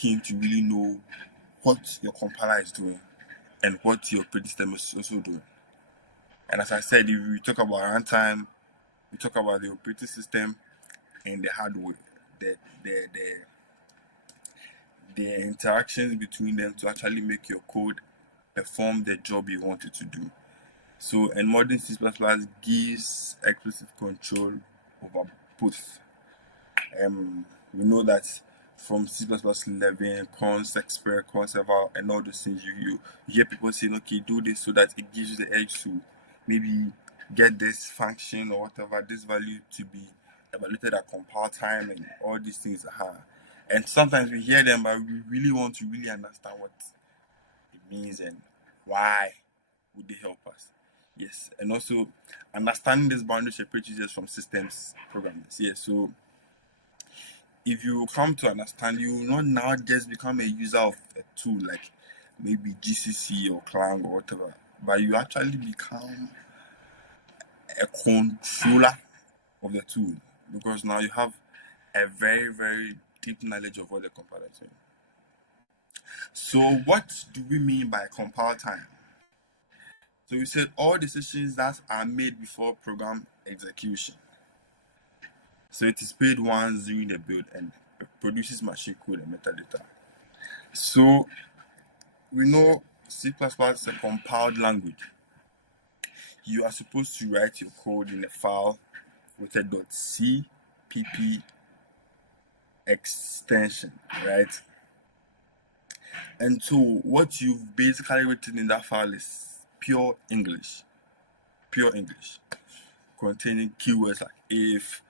keen to really know what your compiler is doing and what your operating system is also doing. And as I said, if we talk about runtime, we talk about the operating system and the hardware, the the the, the interactions between them to actually make your code perform the job you want it to do. So, and modern C++ gives explicit control over both. We know that from C++11, cons, expert, conserver, and all those things, you hear people saying, okay, do this so that it gives you the edge to maybe get this function or whatever, this value to be evaluated at compile time and all these things. And sometimes we hear them, but we really want to really understand what it means and why would they help us. Yes, and also understanding this boundary separates users from systems programmers. Yes, so if you come to understand, you will not now just become a user of a tool like maybe GCC or Clang or whatever, but you actually become a controller of the tool because now you have a very, very deep knowledge of what the compiler is doing. So, what do we mean by compile time? So, we said all decisions that are made before program execution. So, it is paid once during the build and produces machine code and metadata. So, we know C++ is a compiled language. You are supposed to write your code in a file with a .cpp extension, right? And so what you've basically written in that file is pure English, containing keywords like if,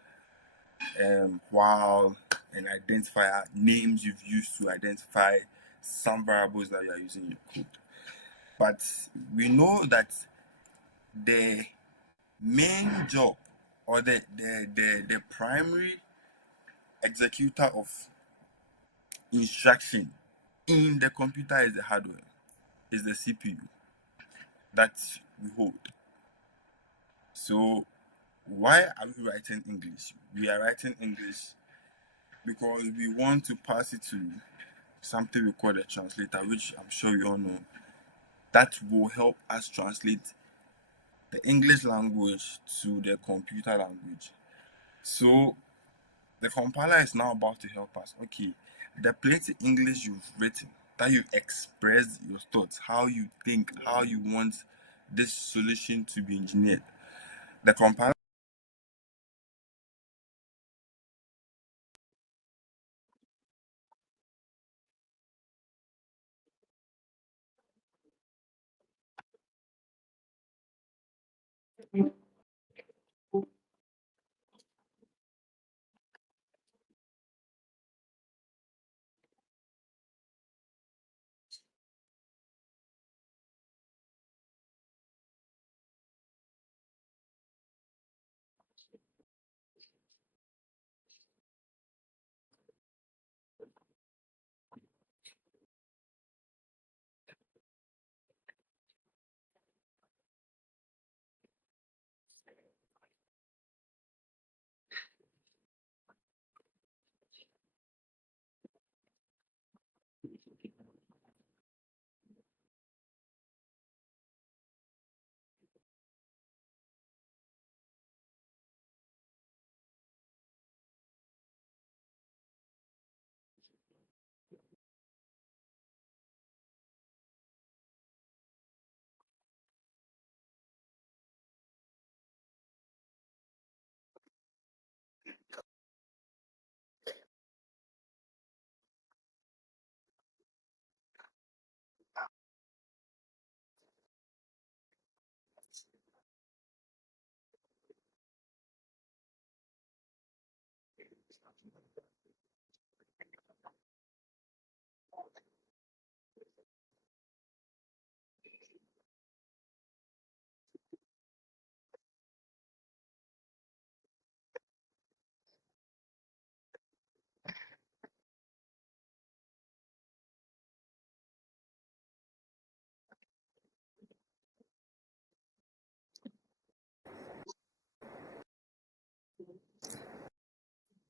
while, and identifier, names you've used to identify some variables that you are using in your code. But we know that the main job or the primary executor of instruction in the computer is the hardware, is the CPU that we hold. So why are we writing English? We are writing English because we want to pass it to something we call a translator, which I'm sure you all know, that will help us translate the English language to the computer language. So the compiler is now about to help us. Okay, the plain English you've written, that you express your thoughts, how you think, how you want this solution to be engineered. The compiler.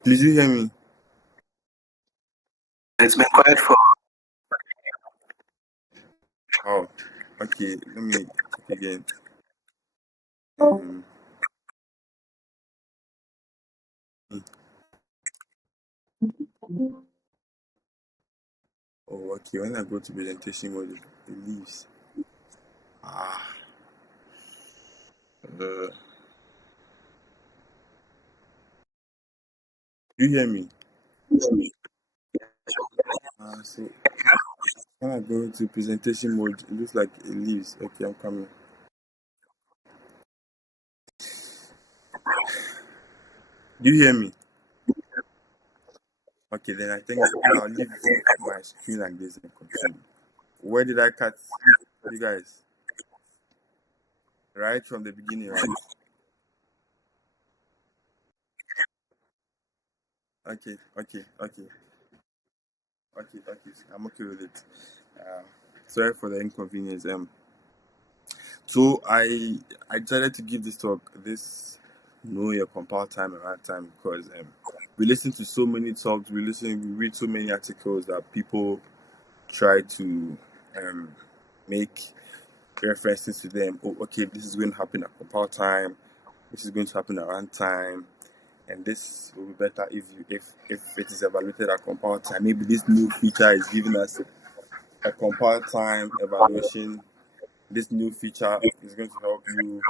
Did you hear me? It's been quiet for. Oh, okay. Let me check again. Um, oh, okay. When I go to presentation mode, it leaves. Ah, uh, you hear me? So when I go to presentation mode, it looks like it leaves. Okay, I'm coming. Do you hear me? Okay, then I think I'll leave my screen like this and continue. Where did I cut you guys? Right from the beginning, right? Okay, okay, okay, okay. I'm okay with it. Uh, Sorry for the inconvenience. So I decided to give this talk this know your compile time around time because we listen to so many talks, we read so many articles that people try to make references to them. Oh, okay, this is going to happen at compile time. This is going to happen around time, and this will be better if it is evaluated at compile time. Maybe this new feature is giving us a compile time evaluation. This new feature is going to help you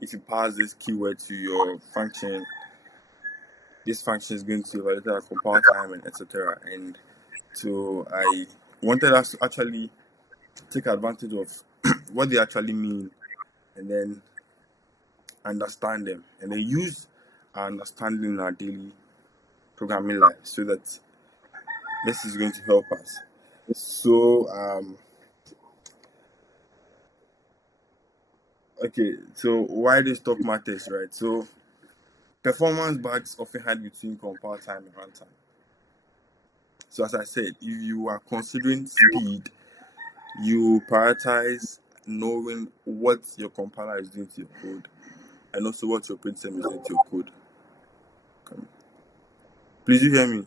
if you pass this keyword to your function. This function is going to evaluate at compile time and etc. And so I wanted us to actually take advantage of what they actually mean and then understand them and then use our understanding in our daily programming life so that this is going to help us. So okay, so why this talk matters, right? So performance bugs often hide between compile time and runtime. So as I said, if you are considering speed, you prioritize knowing what your compiler is doing to your code and also what your operating system is doing to your code. Please, you hear me?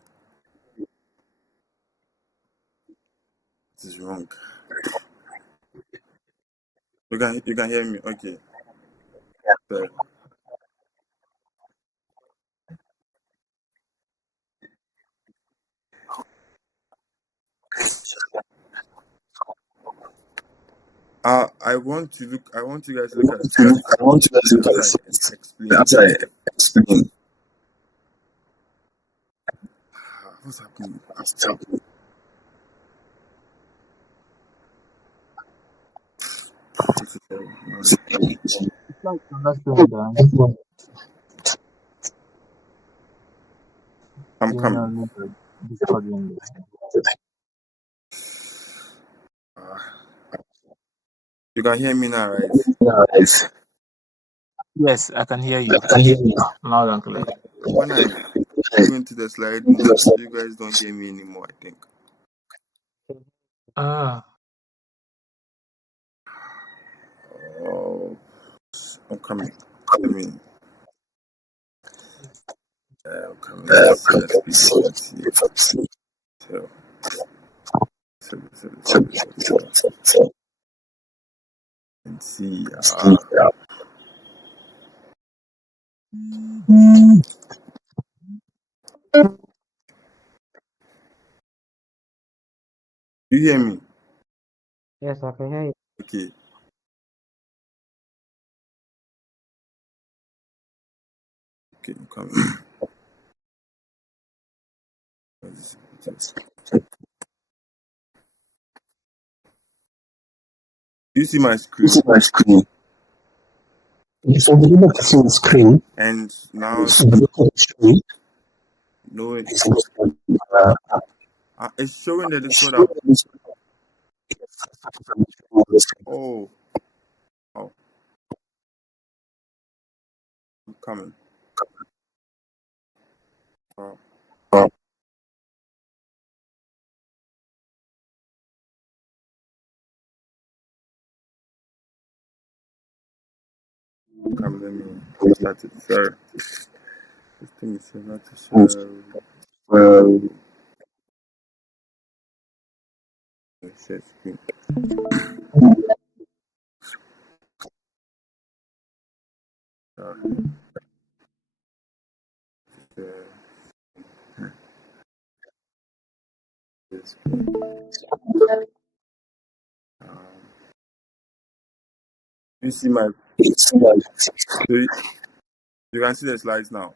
This is wrong. You can hear me? Okay. So, I want you guys to look at the slides I want to look at after I this explain. after I explain. What's happening? This is Like understand that I'm coming. generally discording. Uh, you can hear me now, right? Yes, Yes, I can hear you I can hear you. loud and clear. When I go into the slide mode, you guys don't hear me anymore, I think. Ah, Oh, I'm coming. I mean, I'm coming. Let's see the speed efficiency. So, and see. You hear me? Yes, I can hear you. Okay. Okay, I'm coming. Do you see my screen? This is my screen. So we look at the screen. And now, So we look at the screen. no, Uh, it's showing the Discord show app. this. Oh, oh, I'm coming. Oh, I'm coming. Let me start it. Sorry. This thing is not to share. Set screen. Set screen. Um, you see my. So you can see the slides now.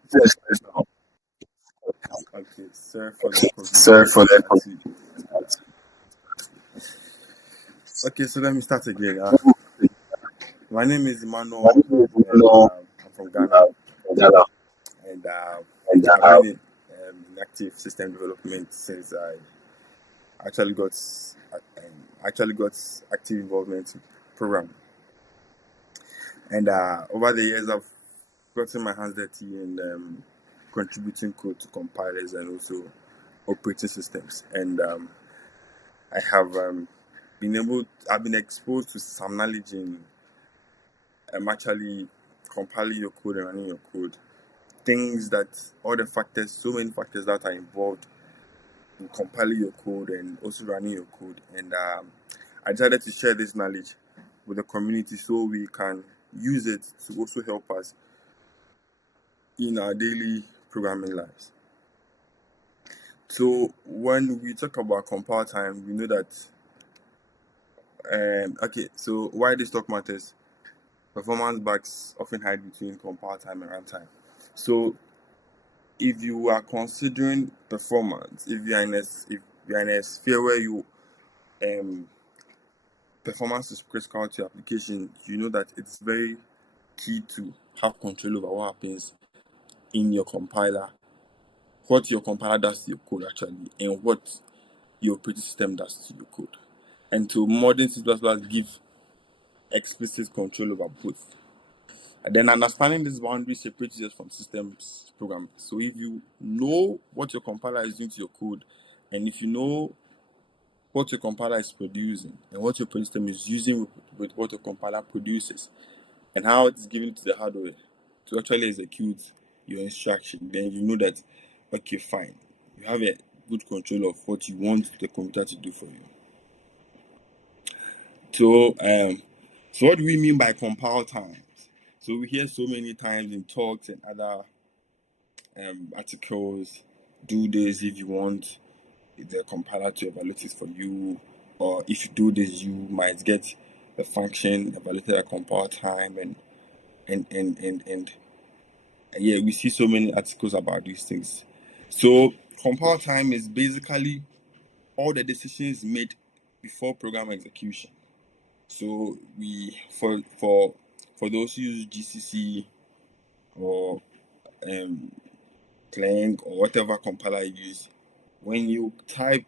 Okay, sorry for the difficulty. Okay, so let me start again. My name is Emmanuel, and I'm from Ghana, and I've been in active system development since I actually got active involvement in program. And over the years, I've gotten my hands dirty in contributing code to compilers and also operating systems. And I've been exposed to some knowledge in actually compiling your code and running your code. Things that so many factors that are involved in compiling your code and also running your code. And I decided to share this knowledge with the community so we can use it to also help us in our daily programming lives. So when we talk about compile time, we know that so why this talk matters. Performance bugs often hide between compile time and runtime. So if you are considering performance, if you're in a sphere where you performance is critical to your application, you know that it's very key to have control over what happens in your compiler, what your compiler does to your code actually, and what your operating system does to your code. And to modern C++ give explicit control over both. And then understanding this boundary separates us from systems programming. So if you know what your compiler is doing to your code, and if you know what your compiler is producing and what your operating system is using with what your compiler produces, and how it's given to the hardware to actually execute your instruction, then you know that, okay, fine, you have a good control of what you want the computer to do for you. So what do we mean by compile times? So we hear so many times in talks and other articles, do this if you want the compiler to evaluate it for you, or if you do this, you might get the function evaluated at compile time, and yeah, we see so many articles about these things. So compile time is basically all the decisions made before program execution. So for those who use GCC or Clang or whatever compiler you use, when you type,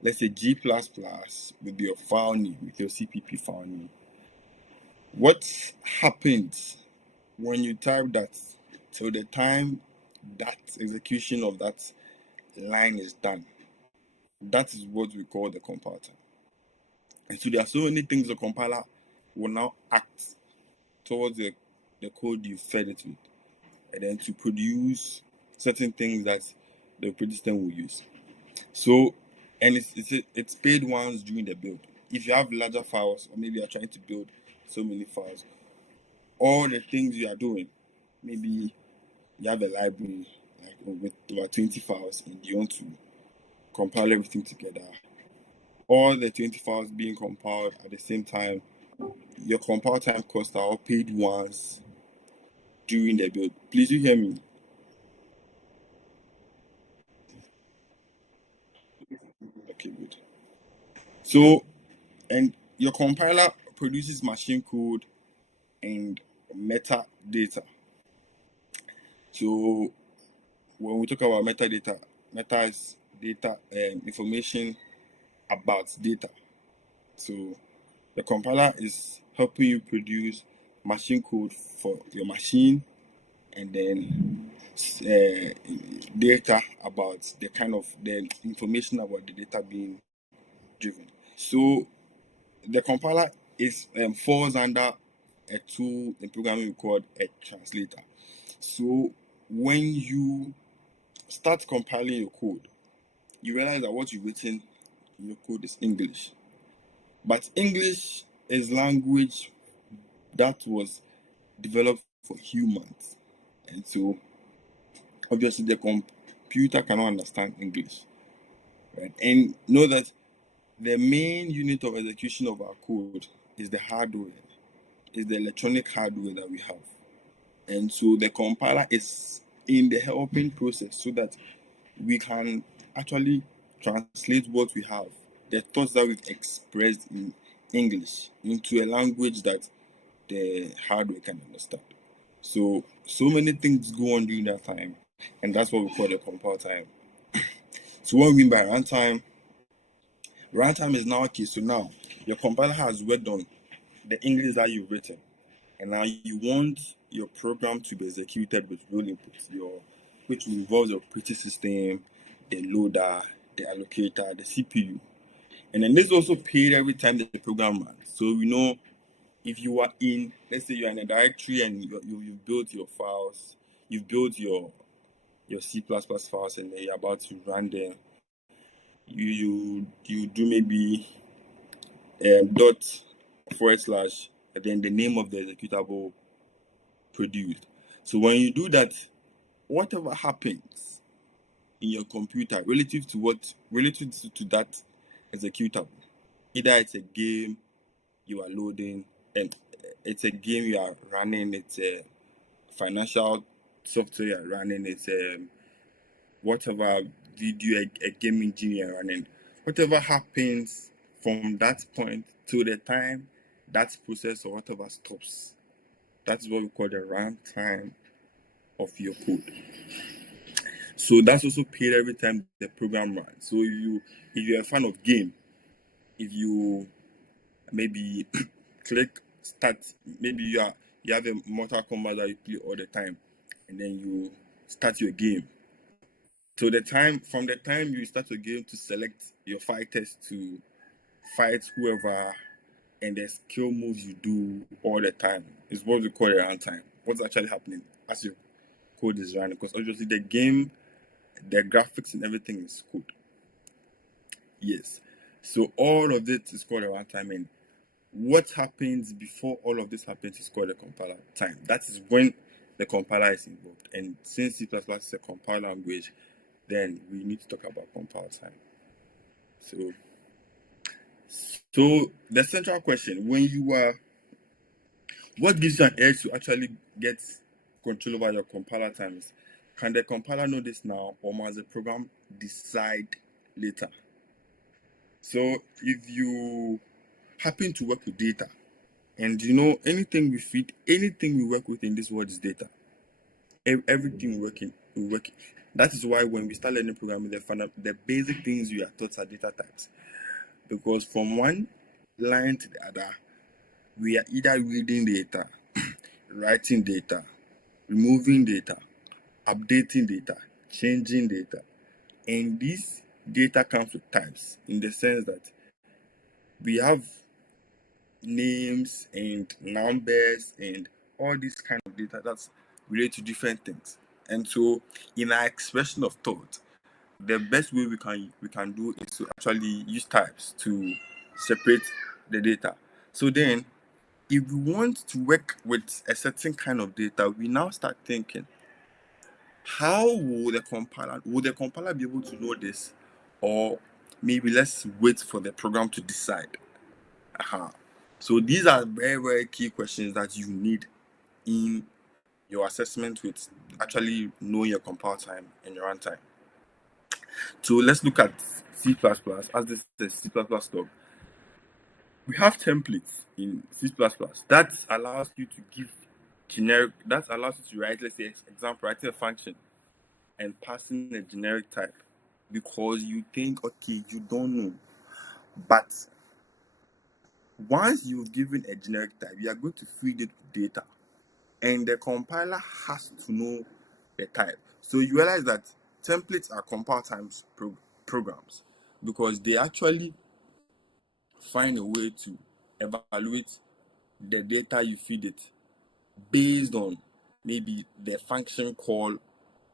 let's say G++ with your file name, with your CPP file name, what happens when you type that till the time that execution of that line is done? That is what we call the compile time. And so there are so many things the compiler will now act towards the code you fed it with, and then to produce certain things that the operating system will use. So, and it's paid once during the build. If you have larger files, or maybe you're trying to build so many files, all the things you are doing, maybe you have a library like with over 20 files and you want to compile everything together, all the 20 files being compiled at the same time, your compile time costs are all paid once during the build. Please, you hear me? Okay, good. So, and your compiler produces machine code and metadata. So, when we talk about metadata, meta is data and information about data. So, the compiler is helping you produce machine code for your machine, and then data about the information about the data being driven. So the compiler falls under a tool in programming called a translator. So when you start compiling your code, you realize that what you've written in your code is English. But English is language that was developed for humans. And so obviously the computer cannot understand English. Right? And know that the main unit of execution of our code is the hardware, is the electronic hardware that we have. And so the compiler is in the helping process so that we can actually translate what we have, the thoughts that we've expressed in English, into a language that the hardware can understand. So many things go on during that time, and that's what we call the compile time. So what we mean by runtime? Runtime is now okay. So now your compiler has worked on the English that you've written, and now you want your program to be executed with real inputs, which involves your operating system, the loader, the allocator, the CPU. And then this is also paid every time the program runs. So we know if you are in, let's say you're in a directory and you've built your files, you've built your C++ files, and then you're about to run them, you do maybe dot / and then the name of the executable produced. So when you do that, whatever happens in your computer relative to that executable, either it's a game you are loading, and it's a game you are running, it's a financial software you are running, it's whatever video a game engine you are running, whatever happens from that point to the time that process or whatever stops, that's what we call the runtime of your code. So that's also paid every time the program runs. So if you're a fan of game, if you maybe click start, maybe you have a Mortal Kombat that you play all the time, and then you start your game. So from the time you start your game to select your fighters to fight whoever, and the skill moves you do all the time is what we call a runtime. What's actually happening as your code is running? Because obviously the game, the graphics and everything is code. Yes. So all of it is called a runtime, and what happens before all of this happens is called a compiler time. That is when the compiler is involved. And since C++ is a compile language, then we need to talk about compile time. So the central question, what gives you an edge to actually get control over your compiler time is, can the compiler know this now, or must the program decide later? So if you happen to work with data, and anything we feed, anything we work with in this world is data. Everything we work. That is why when we start learning programming, the basic things we are taught are data types. Because from one line to the other, we are either reading data, writing data, removing data, updating data, changing data. And this data comes with types, in the sense that we have names and numbers and all this kind of data that's related to different things. And so in our expression of thought, the best way we can do is to actually use types to separate the data. So then if we want to work with a certain kind of data, we now start thinking, how will the compiler be able to know this? Or maybe let's wait for the program to decide. So these are very, very key questions that you need in your assessment with actually knowing your compile time and your runtime. So let's look at C++. As this is C++ stuff, we have templates in C++ that allows you to give that allows you to write, let's say, example, writing a function and passing a generic type, because you think, okay, you don't know. But once you've given a generic type, you are going to feed it with data, and the compiler has to know the type. So you realize that templates are compile times programs, because they actually find a way to evaluate the data you feed it based on maybe the function call,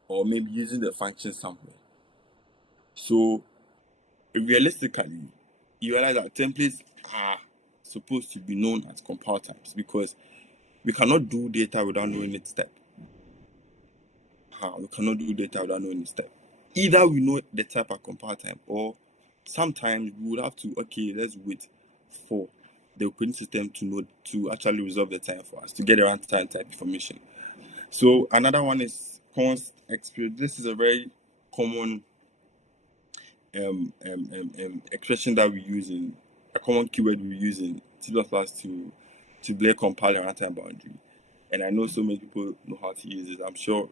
or maybe using the function somewhere. So realistically, you realize that templates are supposed to be known as compile types because we cannot do data without knowing its step. We cannot do data without knowing its step. Either we know the type at compile time, or sometimes we would have to, okay, let's wait for the operating system to actually resolve the time for us to get around time type information. So another one is const experience. This is a very common expression that we use in a common keyword we use in C++ to declare compile and runtime boundary. And I know so many people know how to use it. I'm sure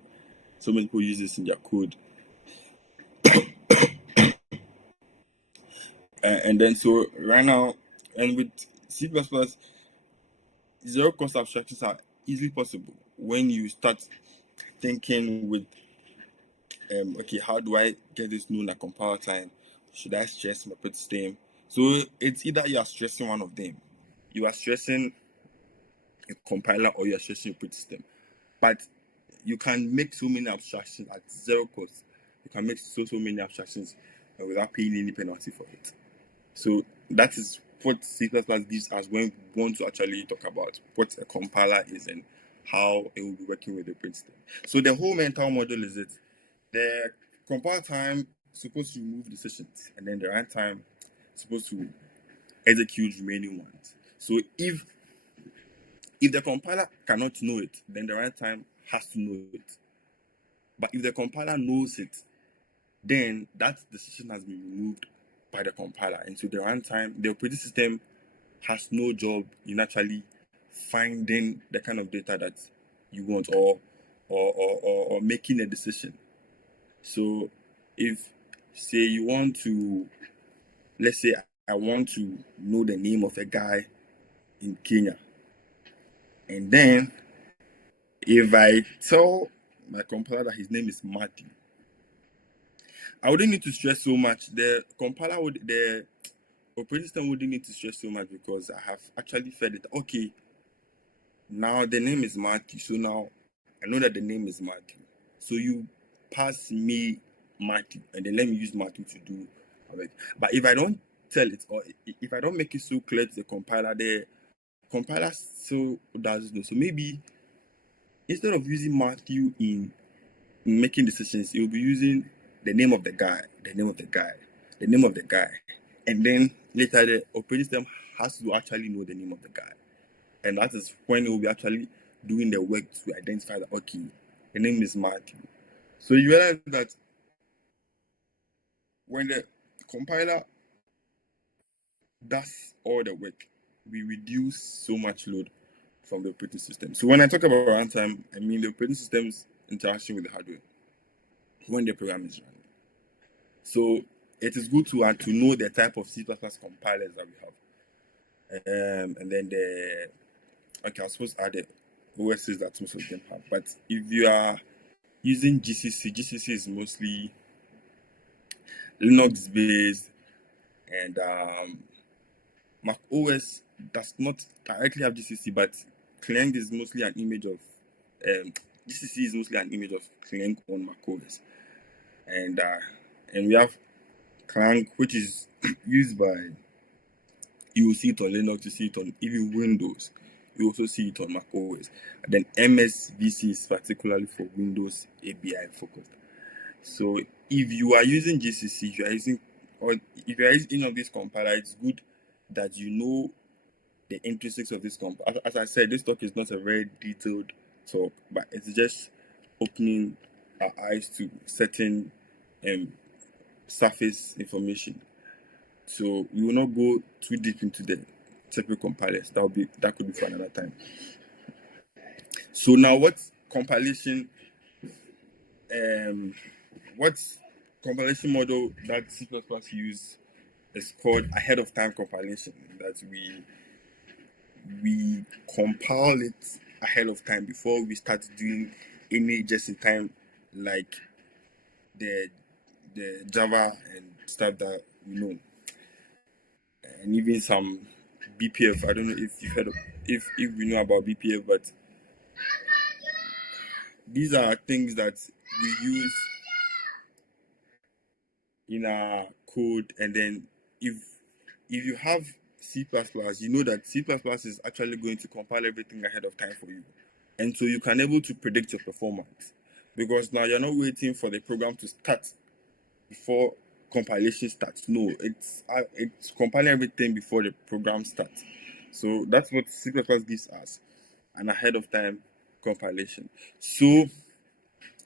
so many people use this in their code. And then so right now, and with C++, zero cost abstractions are easily possible when you start thinking with okay, how do I get this known at compile time? Should I stress my operating system? So it's either you are stressing one of them. You are stressing a compiler or you are stressing your operating system. But you can make so many abstractions at zero cost. You can make so many abstractions without paying any penalty for it. So that is what C++ gives us when we want to actually talk about what a compiler is and how it will be working with the operating system. So the whole mental model is it. The compile time is supposed to remove decisions, and then the runtime is supposed to execute remaining ones. So if the compiler cannot know it, then the runtime has to know it. But if the compiler knows it, then that decision has been removed by the compiler. And so the runtime, the operating system has no job in actually finding the kind of data that you want or making a decision. So if, say, you want to, let's say I want to know the name of a guy in Kenya, and then if I tell my compiler that his name is Matthew, I wouldn't need to stress so much. The operating system wouldn't need to stress so much because I have actually fed it. Okay, now the name is Matthew, so now I know that the name is Matthew. So you pass me Matthew, and then let me use Matthew to do it. But if I don't tell it, or if I don't make it so clear to the compiler still doesn't know. So maybe instead of using Matthew in making decisions, it will be using the name of the guy, the name of the guy, the name of the guy. And then later the operating system has to actually know the name of the guy. And that is when it will be actually doing the work to identify that, okay, the name is Matthew. So you realize that when the compiler does all the work, we reduce so much load from the operating system. So when I talk about runtime, I mean the operating system's interaction with the hardware when the program is running. So it is good to know the type of C++ compilers that we have. And then I suppose add the OSs that most of them have. But if you are using GCC is mostly Linux based, and Mac OS does not directly have GCC, but Clang is mostly an image of GCC is mostly an image of Clang on Mac OS, and we have Clang, which is used by, you will see it on Linux, you see it on even Windows, you also see it on Mac OS. And then MSVC is particularly for Windows ABI focused. So if you are using GCC, if you are using any of these compilers, it's good that you know the intrinsics of this compiler. As I said, this talk is not a very detailed talk, but it's just opening our eyes to certain surface information. So we will not go too deep into the separate compilers. That could be for another time. So now, what compilation model that C++ use is called ahead of time compilation. That we compile it ahead of time before we start doing any just in time, like the Java and stuff that we know, and even some BPF. I don't know if you've heard of, if we know about BPF, but these are things that we use in our code, and then if you have C++, you know that C++ is actually going to compile everything ahead of time for you, and so you can able to predict your performance, because now you're not waiting for the program to start before compilation starts. No, it's compiling everything before the program starts. So that's what C++ gives us, an ahead of time compilation. So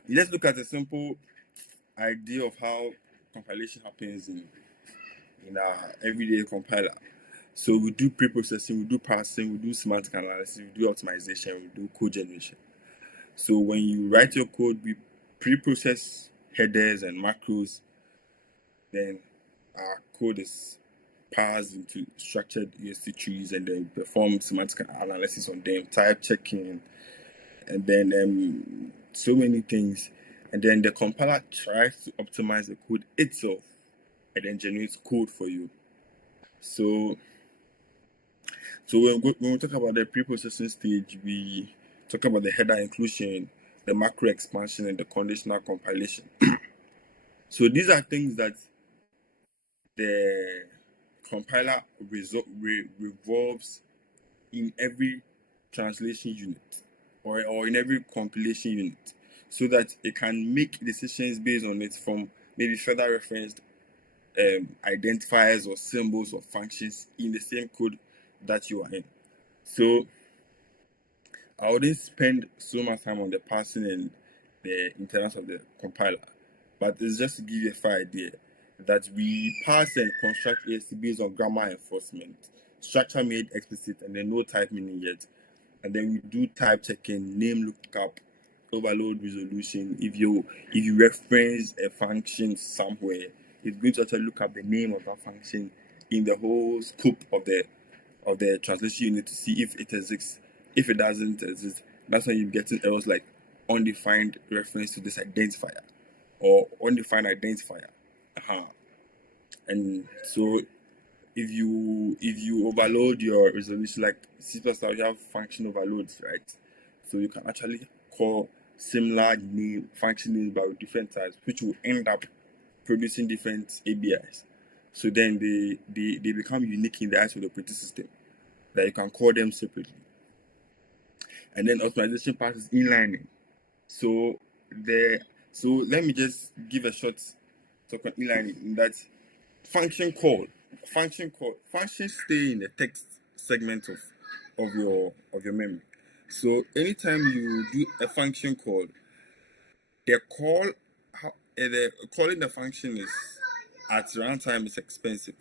let's look at a simple idea of how compilation happens in our everyday compiler. So we do pre-processing, we do parsing, we do semantic analysis, we do optimization, we do code generation. So when you write your code, we pre-process headers and macros. Then our code is parsed into structured EST trees, and then perform semantic analysis on them, type checking, and then so many things. And then the compiler tries to optimize the code itself, and then generates code for you. So when we talk about the pre-processing stage, we talk about the header inclusion, the macro expansion, and the conditional compilation. So these are things that the compiler revolves in every translation unit or in every compilation unit, so that it can make decisions based on it from maybe further referenced identifiers or symbols or functions in the same code that you are in. So I wouldn't spend so much time on the parsing and the internals of the compiler, but it's just to give you a fair idea that we parse and construct AST based on grammar enforcement, structure made explicit, and then no type meaning yet. And then we do type checking, name lookup, overload resolution. If you reference a function somewhere, it's going to actually look up the name of that function in the whole scope of the translation unit to see if it exists. If it doesn't exist, that's when you're getting errors like undefined reference to this identifier or undefined identifier. And so if you overload your resolution, like C++, you have function overloads, right? So you can actually call similar name function names but with different types, which will end up producing different ABIs. So then they become unique in the eyes of the operating system, that you can call them separately. And then optimization part is inlining. So let me just give a short talk on inlining. In that functions stay in the text segment of your memory. So anytime you do a function call, the calling the function is at runtime is expensive,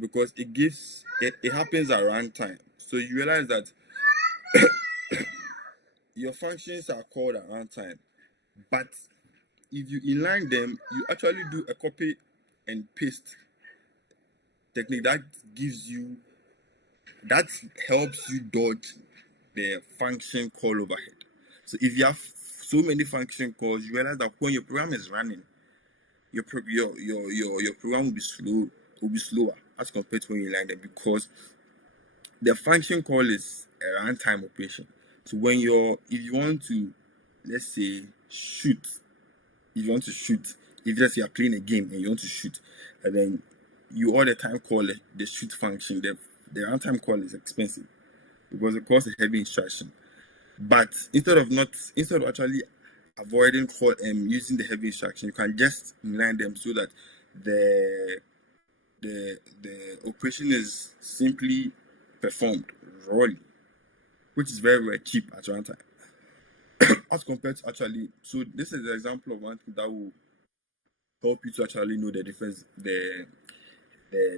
because it happens at runtime. So you realize that your functions are called at runtime, but if you inline them, you actually do a copy and paste technique that helps you dodge the function call overhead. So if you have so many function calls, you realize that when your program is running, your program will be slower as compared to when you line them, because the function call is a runtime operation. So if you want to, let's say, if let's say you're playing a game and you want to shoot, and then you all the time call the shoot function, the runtime call is expensive because it costs a heavy instruction. But instead of actually avoiding using the heavy instruction, you can just inline them so that the operation is simply performed rawly, which is very, very cheap at runtime. As compared to actually, so this is an example of one thing that will help you to actually know the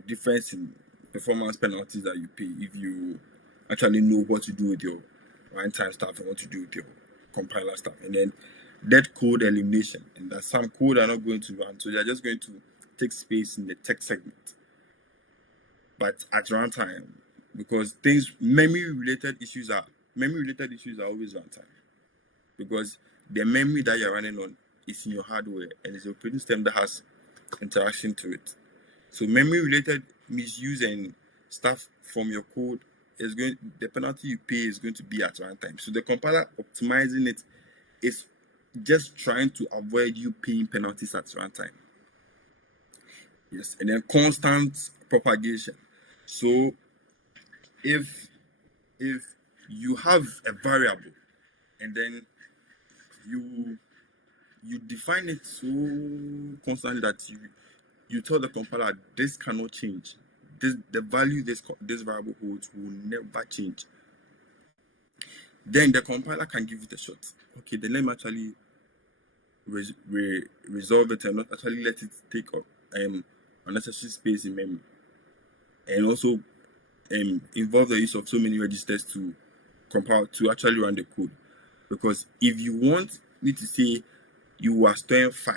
difference in performance penalties that you pay if you actually know what to do with your runtime stuff and what to do with your compiler stuff. And then dead code elimination, and that some code are not going to run, so they're just going to take space in the text segment. But at runtime, because memory related issues are always runtime, because the memory that you're running on is in your hardware and it's the operating system that has interaction to it. So memory related misuse and stuff from your code the penalty you pay is going to be at runtime. So the compiler optimizing it is just trying to avoid you paying penalties at runtime. Yes, and then constant propagation. So if you have a variable and then you define it so constantly that you tell the compiler this cannot change. The value this variable holds will never change. Then the compiler can give it a shot. Okay, then let me actually resolve it and not actually let it take up unnecessary space in memory, and also involve the use of so many registers to compile to actually run the code. Because if you want me to say you are storing 5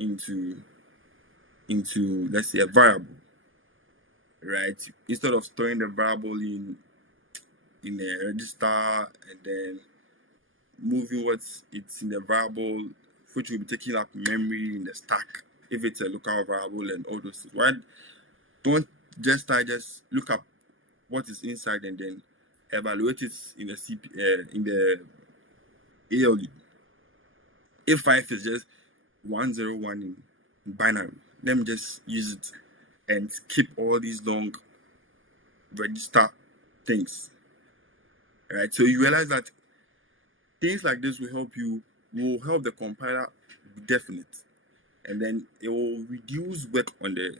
into let's say a variable, right? Instead of storing the variable in a register and then moving what's it's in the variable, which will be taking up memory in the stack if it's a local variable and all those things. Why don't just look up what is inside and then evaluate it in the in the ALU. If 5 is just 101 in binary, let me just use it and skip all these long register things. Right? So you realize that things like this will help the compiler be definite, and then it will reduce work on the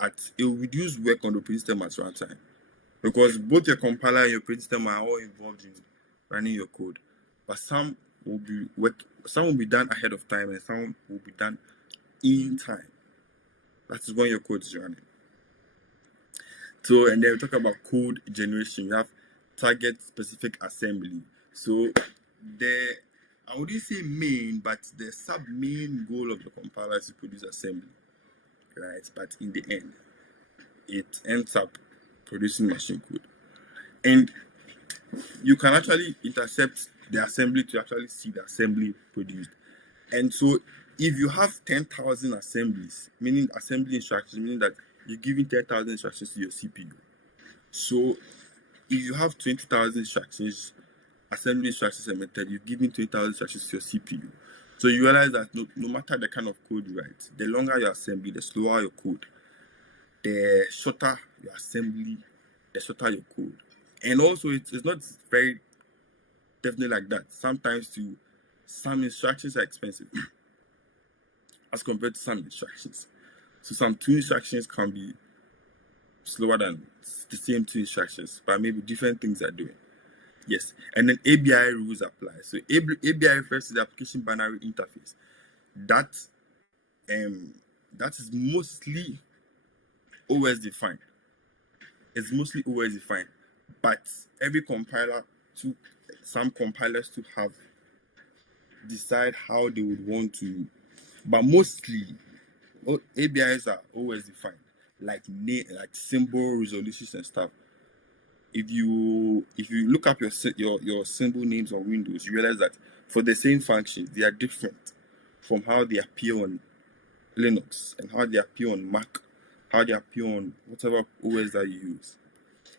operating system at runtime, because both your compiler and your operating system are all involved in running your code, but some will be done ahead of time and some will be done in time. That is when your code is running. So, and then we talk about code generation. You have target specific assembly. So I wouldn't say main, but the sub main goal of the compiler is to produce assembly, right? But in the end, it ends up producing machine code, and you can actually intercept the assembly to actually see the assembly produced. And so if you have 10,000 assemblies, meaning assembly instructions, meaning that you're giving 10,000 instructions to your CPU. So if you have 20,000 instructions, assembly instructions and method, you're giving 20,000 instructions to your CPU. So you realize that no matter the kind of code you write, the longer your assembly, the slower your code. The shorter your assembly, the shorter your code. And also, it's not very definitely like that. Sometimes some instructions are expensive as compared to some instructions. So some 2 instructions can be slower than the same 2 instructions, but maybe different things are doing. Yes, and then ABI rules apply. So ABI refers to the application binary interface. That is mostly OS defined. It's mostly OS defined, but every compiler some compilers to have decide how they would want to, but mostly ABIs are OS defined, like symbol resolutions and stuff. If you look up your symbol names on Windows, you realize that for the same functions, they are different from how they appear on Linux and how they appear on Mac, how they appear on whatever OS that you use.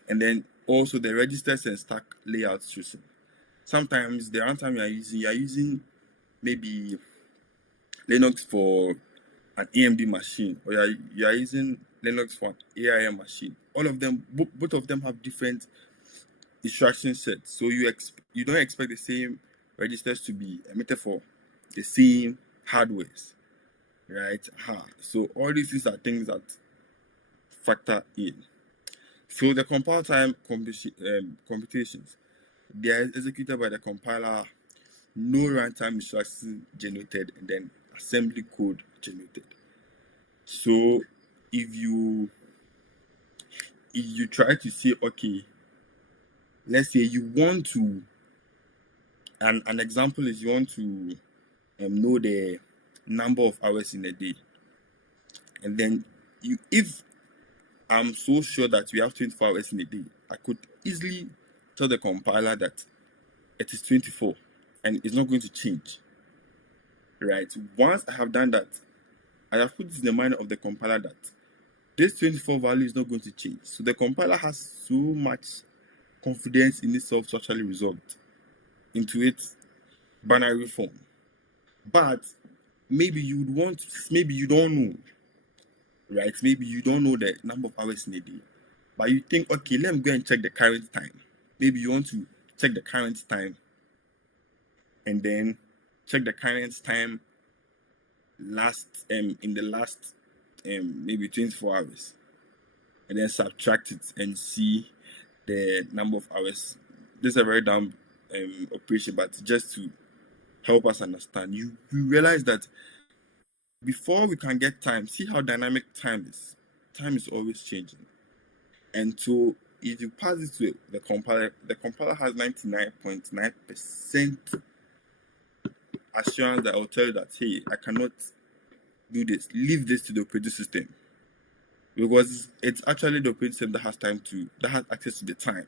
And then also the registers and stack layout choosing. Sometimes the runtime you are using maybe Linux for an AMD machine, or you are using Linux for an ARM machine. All of them, both of them have different instruction sets. So you don't expect the same registers to be emitted for the same hardwares, right? So all these are things that factor in. So the compile time computations, they are executed by the compiler, no runtime instruction generated, and then assembly code generated. So if you try to say, okay, let's say you want to, an example is you want to know the number of hours in a day, and then if I'm so sure that we have 24 hours in a day, I could easily tell the compiler that it is 24 and it's not going to change, right? Once I have done that, I have put this in the mind of the compiler that this 24 value is not going to change. So the compiler has so much confidence in itself to actually resolve it into its binary form. But maybe you don't know. right? Maybe you don't know the number of hours in a day, but you think, okay, let me go and check the current time. Maybe you want to check the current time and then check the current time in the last maybe 24 hours, and then subtract it and see the number of hours. This is a very dumb operation, but just to help us understand, you realize that before we can get time, see how dynamic time is. Time is always changing. And so if you pass it to the compiler has 99.9% assurance that I will tell you that, hey, I cannot do this. Leave this to the operating system. Because it's actually the operating system that has access to the time.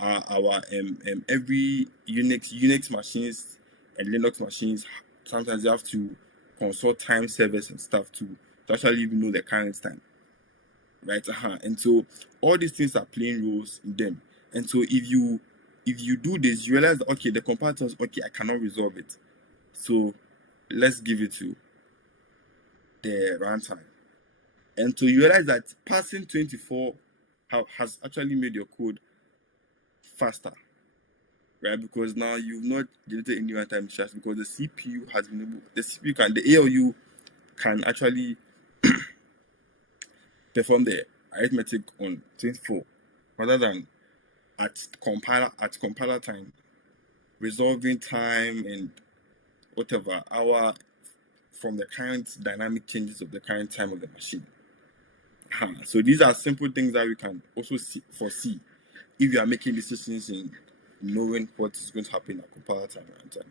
Our every Unix machines and Linux machines, sometimes you have to consult time servers and stuff to actually even know the current time, right? And so all these things are playing roles in them. And so if you do this, you realize that, okay, the compiler tells, okay, I cannot resolve it, so let's give it to the runtime. And so you realize that passing 24 has actually made your code faster, right? Because now you've not generated any runtime instructions, because the CPU has been able, the ALU can actually perform the arithmetic on 24 rather than at compiler time, resolving time and whatever hour from the current dynamic changes of the current time of the machine. So these are simple things that we can also foresee if you are making decisions in knowing what is going to happen at compiler time and runtime.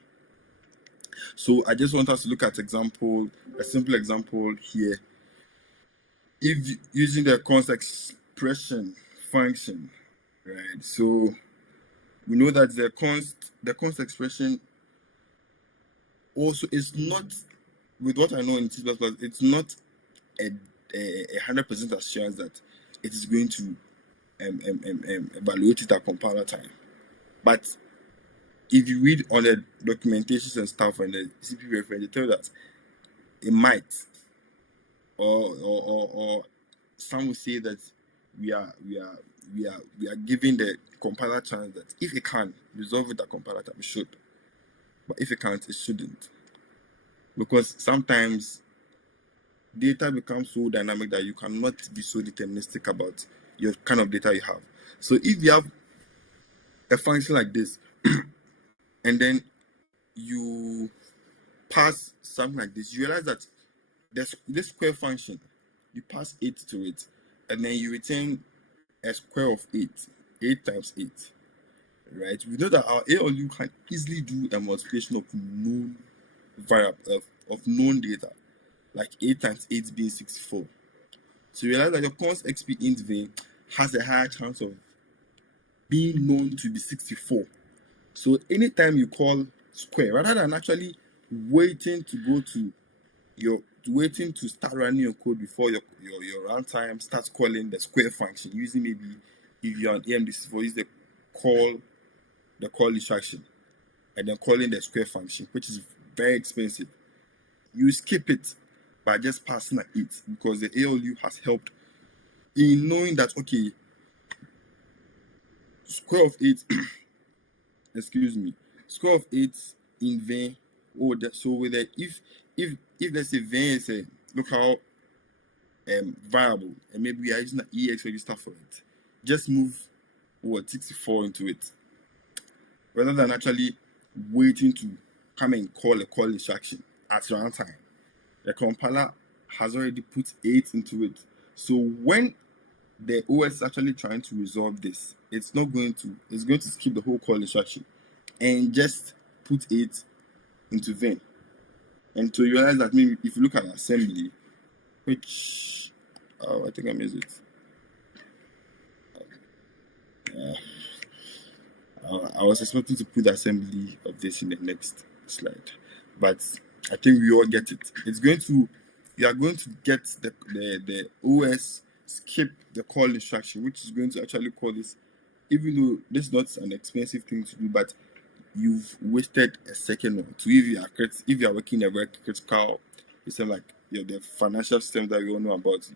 So I just want us to look at a simple example here. If using the const expression function, right? So we know that the const expression also is not, with what I know in C++, it's not a 100% assurance that it is going to evaluate it at compiler time. But if you read on the documentations and stuff and the CPU reference, they tell that it might, or some will say that we are giving the compiler chance that if it can resolve it at compiler time, it should. But if it can't, it shouldn't. Because sometimes data becomes so dynamic that you cannot be so deterministic about your kind of data you have. So if you have a function like this, and then you pass something like this, you realize that this square function, you pass 8 to it, and then you return a square of 8 times 8, right? We know that our ALU can easily do a multiplication of known variable of known data, like 8 times 8 being 64. So you realize that your const xp int v has a higher chance of being known to be 64. So anytime you call square, rather than actually waiting to start running your code before your runtime starts calling the square function, using maybe if you're on AMD64, use the call instruction and then calling the square function, which is very expensive. You skip it by just passing at 8, because the ALU has helped in knowing that, okay, square of 8 square of 8 in vain. So with the if let's say vain is a local variable, and maybe we are using an EX register for it, just move 64 into it, rather than actually waiting to come and call a call instruction at runtime. The compiler has already put 8 into it. So when the OS is actually trying to resolve this, it's going to skip the whole call instruction and just put 8 into vain. And so you realize that maybe if you look at assembly, which I think I missed it. I was expecting to put the assembly of this in the next slide, but I think we all get it. You are going to get the OS skip the call instruction, which is going to actually call this, even though this is not an expensive thing to do, but you've wasted a second or two. If you are working in a very critical system like the financial system that we all know about,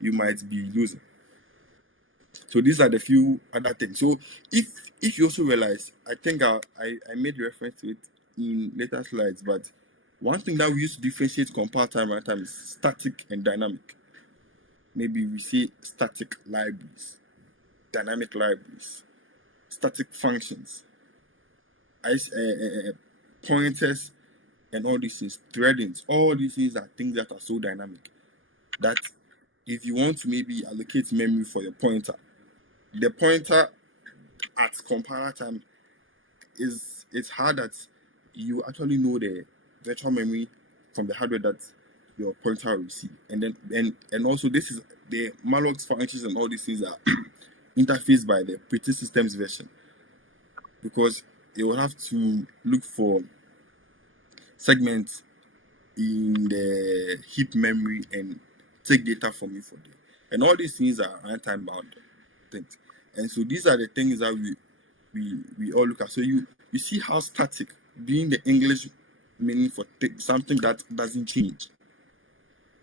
you might be losing. So these are the few other things. So if you also realize, I think I made reference to it in later slides, but one thing that we use to differentiate compile time and runtime is static and dynamic. Maybe we say static libraries, dynamic libraries, static functions, pointers, and all these things, threadings. All these things are things that are so dynamic that if you want to maybe allocate memory for your pointer, the pointer at compiler time it's hard that you actually know the virtual memory from the hardware that your pointer will receive. And then and also this is the malloc functions and all these things are interfaced by the operating systems version, because it will have to look for segments in the heap memory and take data from you for them. And all these things are runtime bound things. And so these are the things that we all look at. So you see how static being the English meaning for something that doesn't change,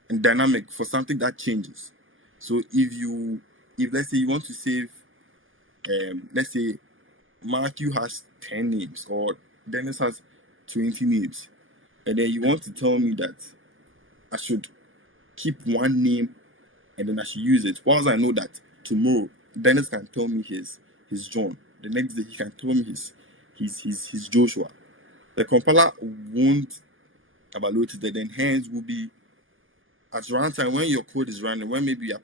and dynamic for something that changes. So if let's say you want to save, let's say Matthew has 10 names or Dennis has 20 names, and then you want to tell me that I should keep one name and then I should use it, whilst I know that tomorrow Dennis can tell me his John, the next day he can tell me his Joshua. The compiler won't evaluate it, then hence will be at runtime when your code is running, when maybe you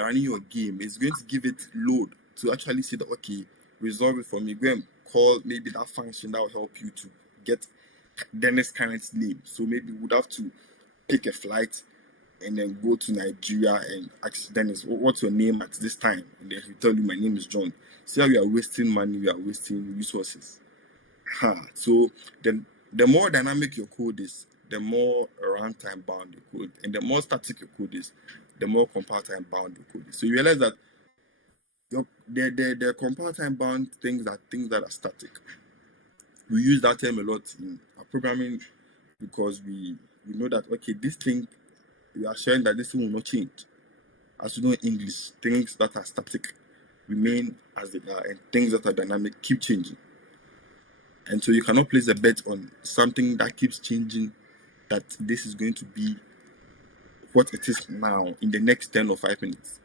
are running your game, it's going to give it load to actually say that, okay, resolve it for me. Go and call maybe that function that will help you to get Dennis current name. So maybe you would have to pick a flight and then go to Nigeria and ask Dennis, what's your name at this time? And then he'll tell you, my name is John. See how we are wasting money, we are wasting resources. So then the more dynamic your code is, the more runtime bound your code, and the more static your code is, the more compile time bound your code is. So you realize that the compile time bound things are things that are static. We use that term a lot in our programming because we know that, okay, this thing, we are sharing that this thing will not change. As you know in English, things that are static remain as they are, and things that are dynamic keep changing. And so you cannot place a bet on something that keeps changing, that this is going to be what it is now in the next 10 or 5 minutes.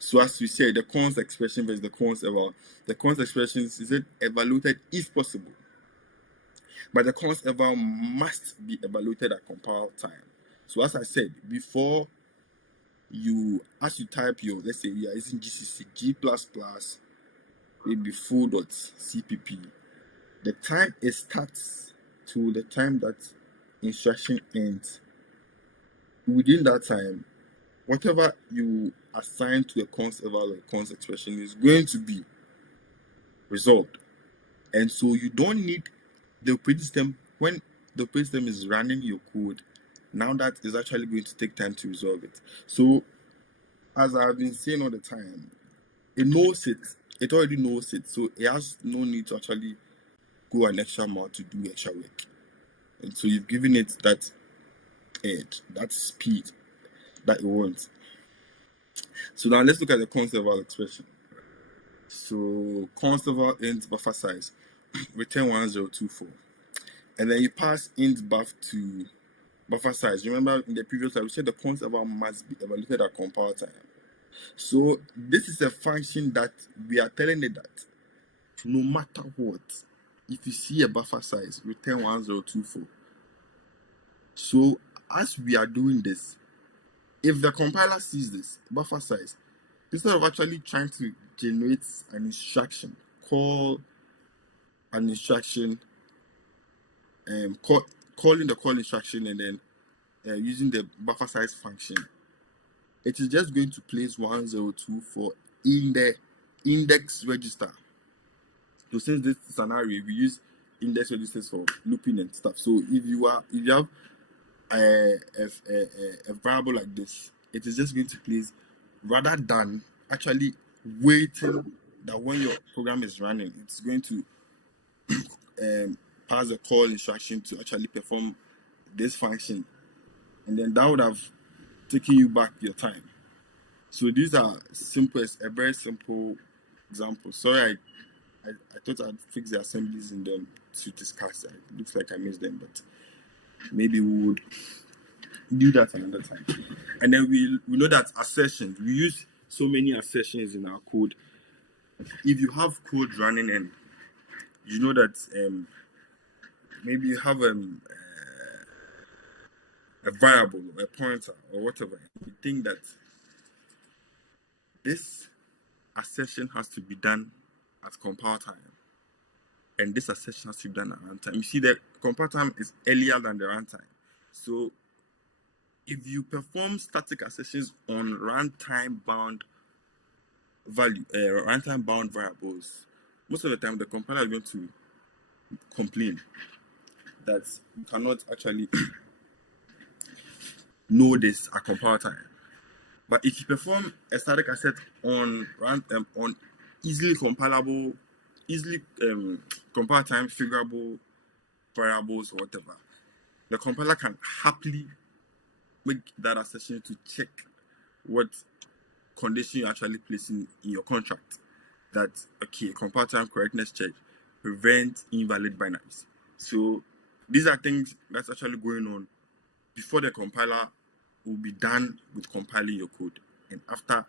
So as we say, the const expression versus the const eval. The const expression is evaluated if possible, but the const eval must be evaluated at compile time. So as I said before, as you type your, let's say you are using GCC, G++, maybe full.cpp, the time it starts to the time that instruction ends. Within that time, whatever you assign to a const eval or const expression is going to be resolved. And so you don't need the operating system, when the operating system is running your code, now that is actually going to take time to resolve it. So as I've been saying all the time, it knows it. It already knows it. So it has no need to actually go an extra mile to do extra work. And so you've given it that edge, that speed that it wants. So now let's look at the const eval expression. So const eval int buffer size, return 1024. And then you pass int buff to buffer size. Remember in the previous slide, we said the const eval must be evaluated at compile time. So this is a function that we are telling it that no matter what, if you see a buffer size, return 1024. So as we are doing this, if the compiler sees this buffer size, instead of actually trying to generate an instruction, call an instruction, calling the call instruction and then using the buffer size function, it is just going to place 1024 in the index register. So since this is an array, we use index registers for looping and stuff. So if you have a variable like this, it is just going to place, rather than actually waiting that when your program is running, it's going to pass a call instruction to actually perform this function and then that would have taken you back your time. So these are a very simple example. Sorry, I thought I'd fix the assemblies in them to discuss. It looks like I missed them, but maybe we would do that another time. And then we know that assertions, we use so many assertions in our code. If you have code running and you know that maybe you have a variable or a pointer or whatever, you think that this assertion has to be done at compile time, and this assertion has to be done at runtime. You see, the compile time is earlier than the runtime. So if you perform static assertions on runtime bound variables, most of the time the compiler is going to complain that you cannot actually know this at compile time. But if you perform a static asset on easily compilable, compile time figurable variables or whatever, the compiler can happily make that assertion to check what condition you're actually placing in your contract. That, okay, compile time correctness check, prevent invalid binaries. So these are things that's actually going on before the compiler will be done with compiling your code. And after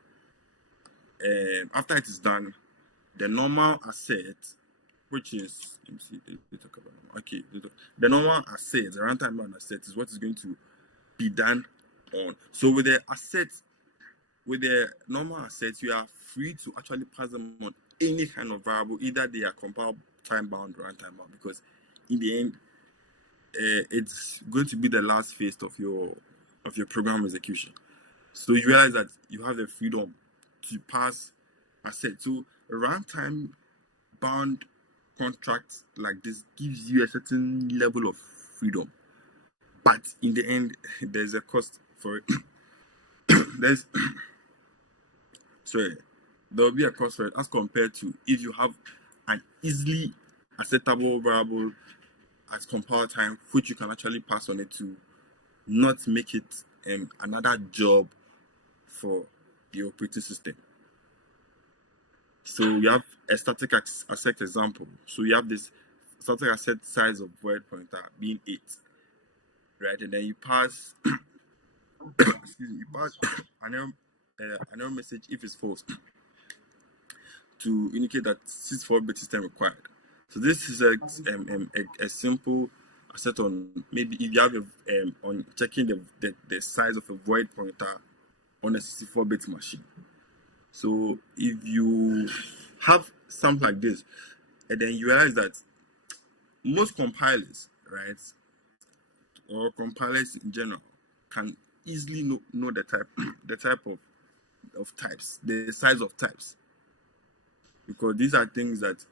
it is done, the normal asset, which is, let me see, they talk about, okay, the normal asset, the runtime bound asset is what is going to be done on. So with the normal assets, you are free to actually pass them on any kind of variable, either they are compile time bound or runtime bound, because in the end, it's going to be the last phase of your program execution. So you realize that you have the freedom to pass assets. So runtime bound contracts like this gives you a certain level of freedom, but in the end, there's a cost for it. There will be a cost for it as compared to if you have an easily acceptable variable at compile time, which you can actually pass on it to not make it another job for the operating system. So we have a static asset example. So you have this static asset size of void pointer being 8, right? And then you pass, you pass an error message if it's false to indicate that 64-bit system required. So this is a simple asset on maybe if you have on checking the size of a void pointer on a 64-bit machine. So if you have something like this, and then you realize that most compilers, right, or compilers in general, can easily know the type of types, the size of types, because these are things that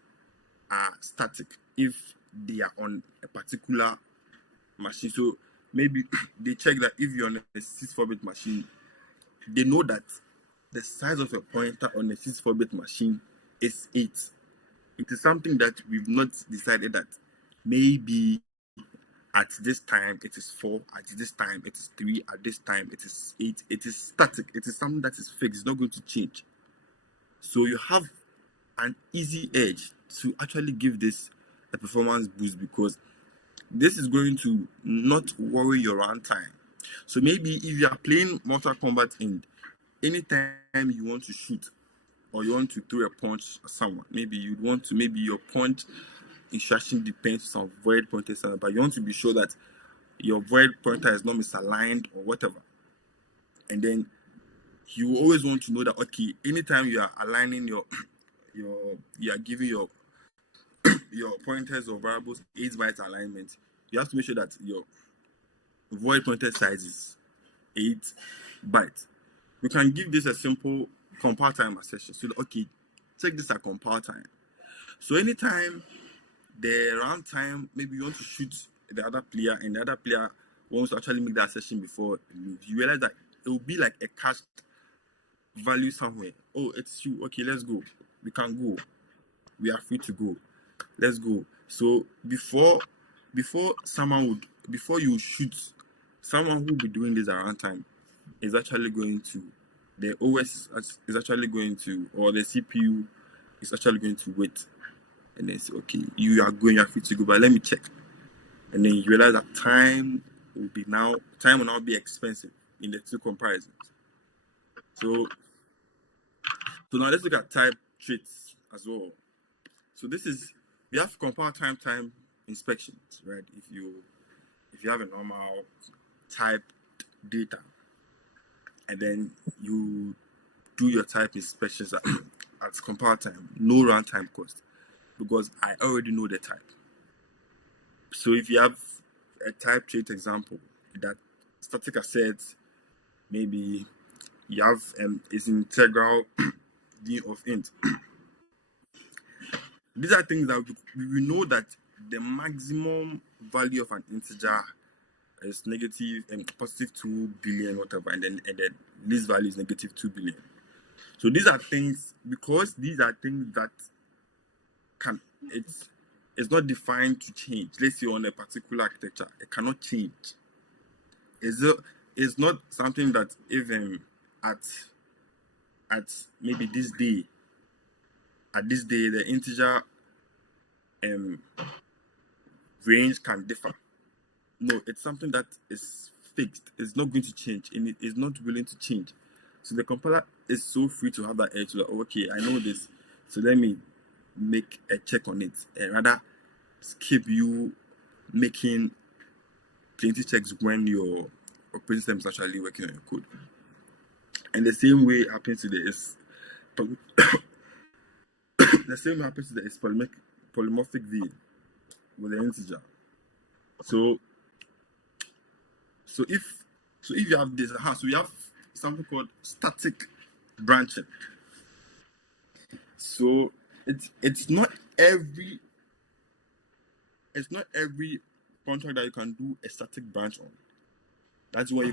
are static if they are on a particular machine. So maybe they check that if you're on a 64-bit machine, they know that the size of a pointer on a 64-bit machine is 8. It is something that we've not decided that maybe at this time it is 4, at this time it is 3, at this time it is 8. It is static. It is something that is fixed. It's not going to change. So you have an easy edge to actually give this a performance boost, because this is going to not worry your runtime. So maybe if you are playing Mortal Kombat and anytime you want to shoot or you want to throw a punch at someone, maybe your punch instruction depends on void pointer, but you want to be sure that your void pointer is not misaligned or whatever. And then you always want to know that, okay, anytime you are aligning you are giving your pointers or variables 8-byte alignment, you have to make sure that your void pointer size is 8 bytes. We can give this a simple compile time assertion. So, okay, take this at compile time. So anytime the runtime, maybe you want to shoot the other player and the other player wants to actually make that assertion before it moves, you realize that it will be like a cached value somewhere. Oh, it's you. Okay, let's go. We can go. We are free to go. Let's go. So before you shoot someone who will be doing this around time is actually going to, the OS is actually going to, or the CPU is actually going to wait and then say, okay, you are free to go, but let me check. And then you realize that time will now be expensive in the two comparisons. So now let's look at type traits as well. So we have to compare time inspections, right? If you have a normal type data, and then you do your type inspections at compile time, no runtime cost, because I already know the type. So if you have a type trait example that static assets, maybe you have is integral d of int. These are things that we know that the maximum value of an integer is negative and positive 2 billion, whatever, and then the least value is negative 2 billion. So these are things, because these are things that it's not defined to change. Let's say on a particular architecture, it cannot change. It's not something that even at maybe this day, the integer range can differ. No, it's something that is fixed. It's not going to change, and it is not willing to change. So the compiler is so free to have that edge to, okay, I know this, so let me make a check on it, and rather skip you making plenty checks when your operating system is actually working on your code. And the same way happens to the polymorphic V with the integer. So if you have this, so we have something called static branching. So it's not every contract that you can do a static branch on. That's when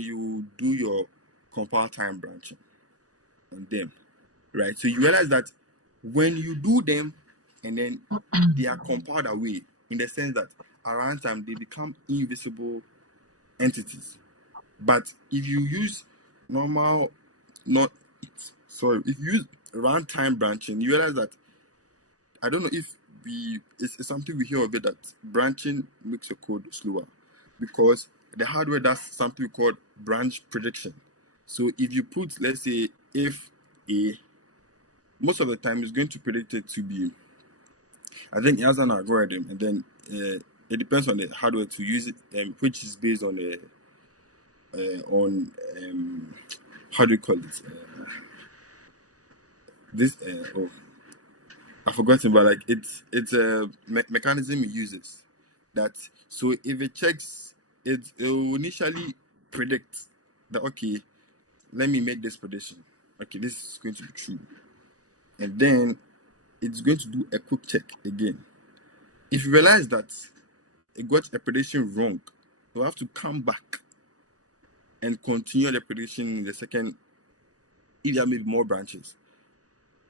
you do your compile time branching on them, right? So you realize that when you do them and then they are compiled away, in the sense that around time they become invisible entities. But if you use if you use runtime branching, you realize that, I don't know if it's something we hear of it, that branching makes the code slower, because the hardware does something called branch prediction. So if you put, let's say, if A, most of the time it's going to predict it to be, I think it has an algorithm, and then it depends on the hardware to use it, which is based on how do you call it? I've forgotten, but like it's a mechanism it uses. That, so if it checks, it will initially predict that, okay, let me make this prediction. Okay, this is going to be true, and then it's going to do a quick check again. If you realize that it got a prediction wrong, you have to come back and continue the prediction in the second, if there may be more branches.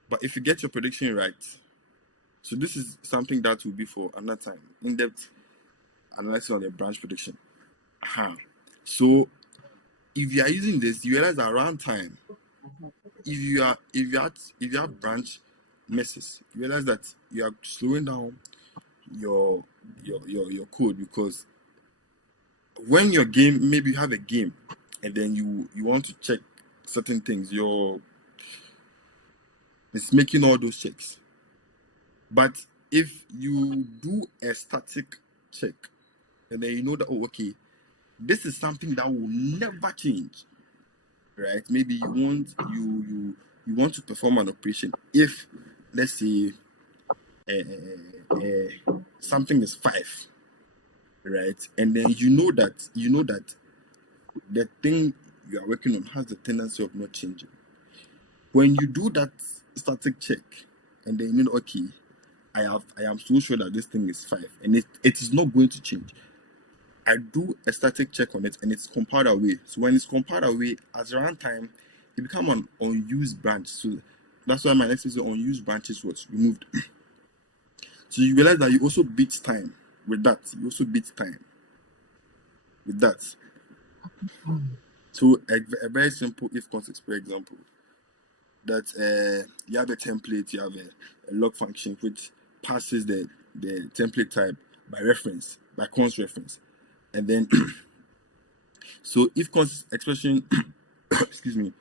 But if you get your prediction right, so this is something that will be for another time, in-depth analysis on the branch prediction. So if you are using this, you realize that around time, if you have branch messes, you realize that you are slowing down your code, because when your game, maybe you have a game and then you want to check certain things, it's making all those checks. But if you do a static check and then you know that, oh, okay, this is something that will never change, right? Maybe you want to perform an operation. If, let's say, something is 5, right? And then you know that the thing you are working on has the tendency of not changing. When you do that static check, and then you know, okay, I am so sure that this thing is 5, and it is not going to change. I do a static check on it, and it's compiled away. So when it's compiled away, at around time, it becomes an unused branch. So that's why my next is the unused branches was removed. So you realize that you also beat time with that. You also beat time. with that. So a very simple if context, for example, that you have a template, you have a log function which passes the template type by reference, by const reference, and then so if const expression excuse me,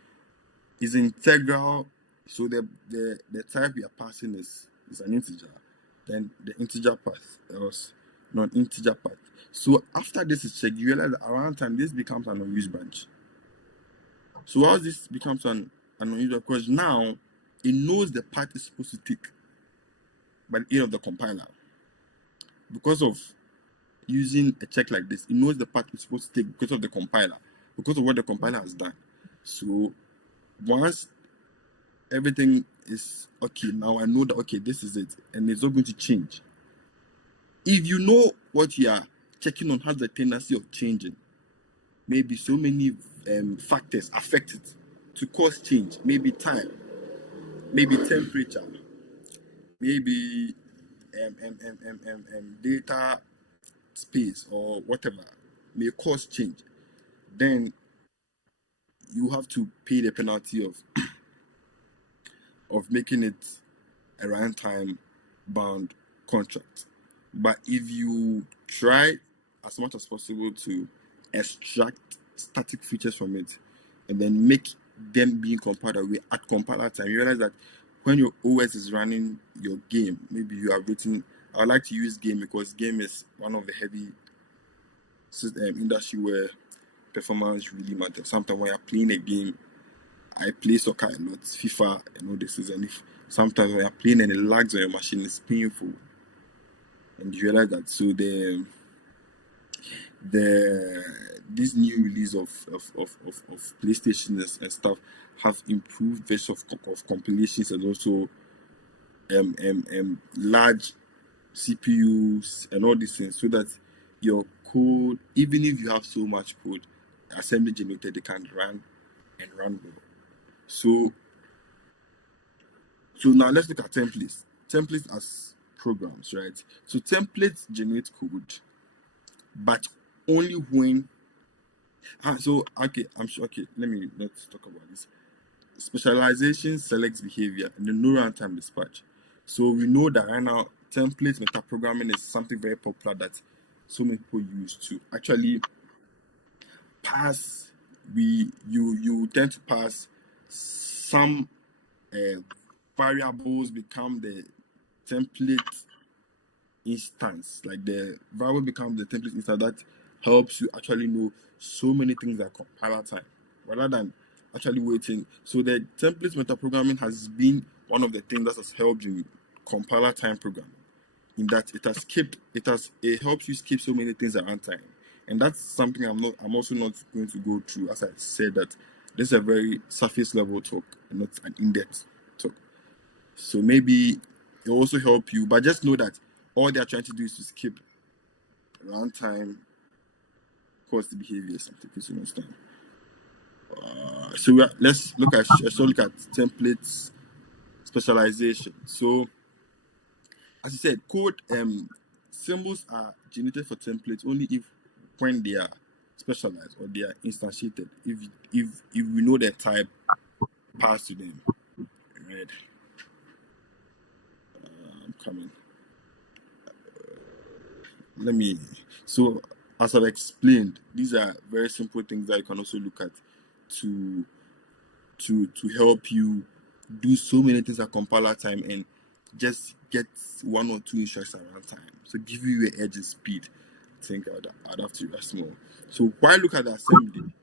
is integral, so the type we are passing is an integer, then the integer path else non-integer path. So after this is checked, you realize that around time this becomes an unused branch. So how this becomes an unused, because now it knows the path is supposed to take by the end of the compiler. Because of using a check like this, it knows the path is supposed to take because of the compiler, because of what the compiler has done. So once everything is okay, now I know that okay, this is it, and it's not going to change. If you know what you are checking on has the tendency of changing, maybe so many factors affect it to cause change, maybe time, maybe temperature, maybe data space or whatever may cause change, then you have to pay the penalty of making it a runtime bound contract. But if you try as much as possible to extract static features from it and then make them being compiled away at compiler time, you realize that when your OS is running your game, maybe you have written, I would like to use game because game is one of the heavy industry where performance really matters. Sometimes when you're playing a game, I play soccer a lot, FIFA and all this, and if sometimes when you're playing and it lags on your machine, it's painful. And you realize that. So this new release of PlayStation and stuff have improved versions of compilations and also large CPUs and all these things, so that your code, even if you have so much code assembly generated, they can run well. So now let's look at templates. Templates as programs, right? So templates generate code, but only when so okay, I'm sure. Okay, let me not talk about this. Specialization selects behavior and the no runtime dispatch. So we know that right now template metaprogramming is something very popular that so many people use to actually pass. You tend to pass some variables become the template instance, like the variable becomes the template instance that helps you actually know so many things at compiler time rather than actually waiting. So the template metaprogramming has been one of the things that has helped in compiler time programming, in that it helps you skip so many things at runtime. And that's something I'm also not going to go through, as I said, that this is a very surface level talk and not an in-depth talk. So maybe it will also help you, but just know that all they are trying to do is to skip runtime cause the behavior, something, please understand. So let's look at templates specialization. So as I said, code symbols are generated for templates only if when they are specialized or they are instantiated. If we know the type passed to them. Right. I'm coming. So as I've explained, these are very simple things that you can also look at to help you do so many things at compiler time and just get one or two instructions around time. So give you an edge in speed. I think I'd have to rest more. So why look at the assembly?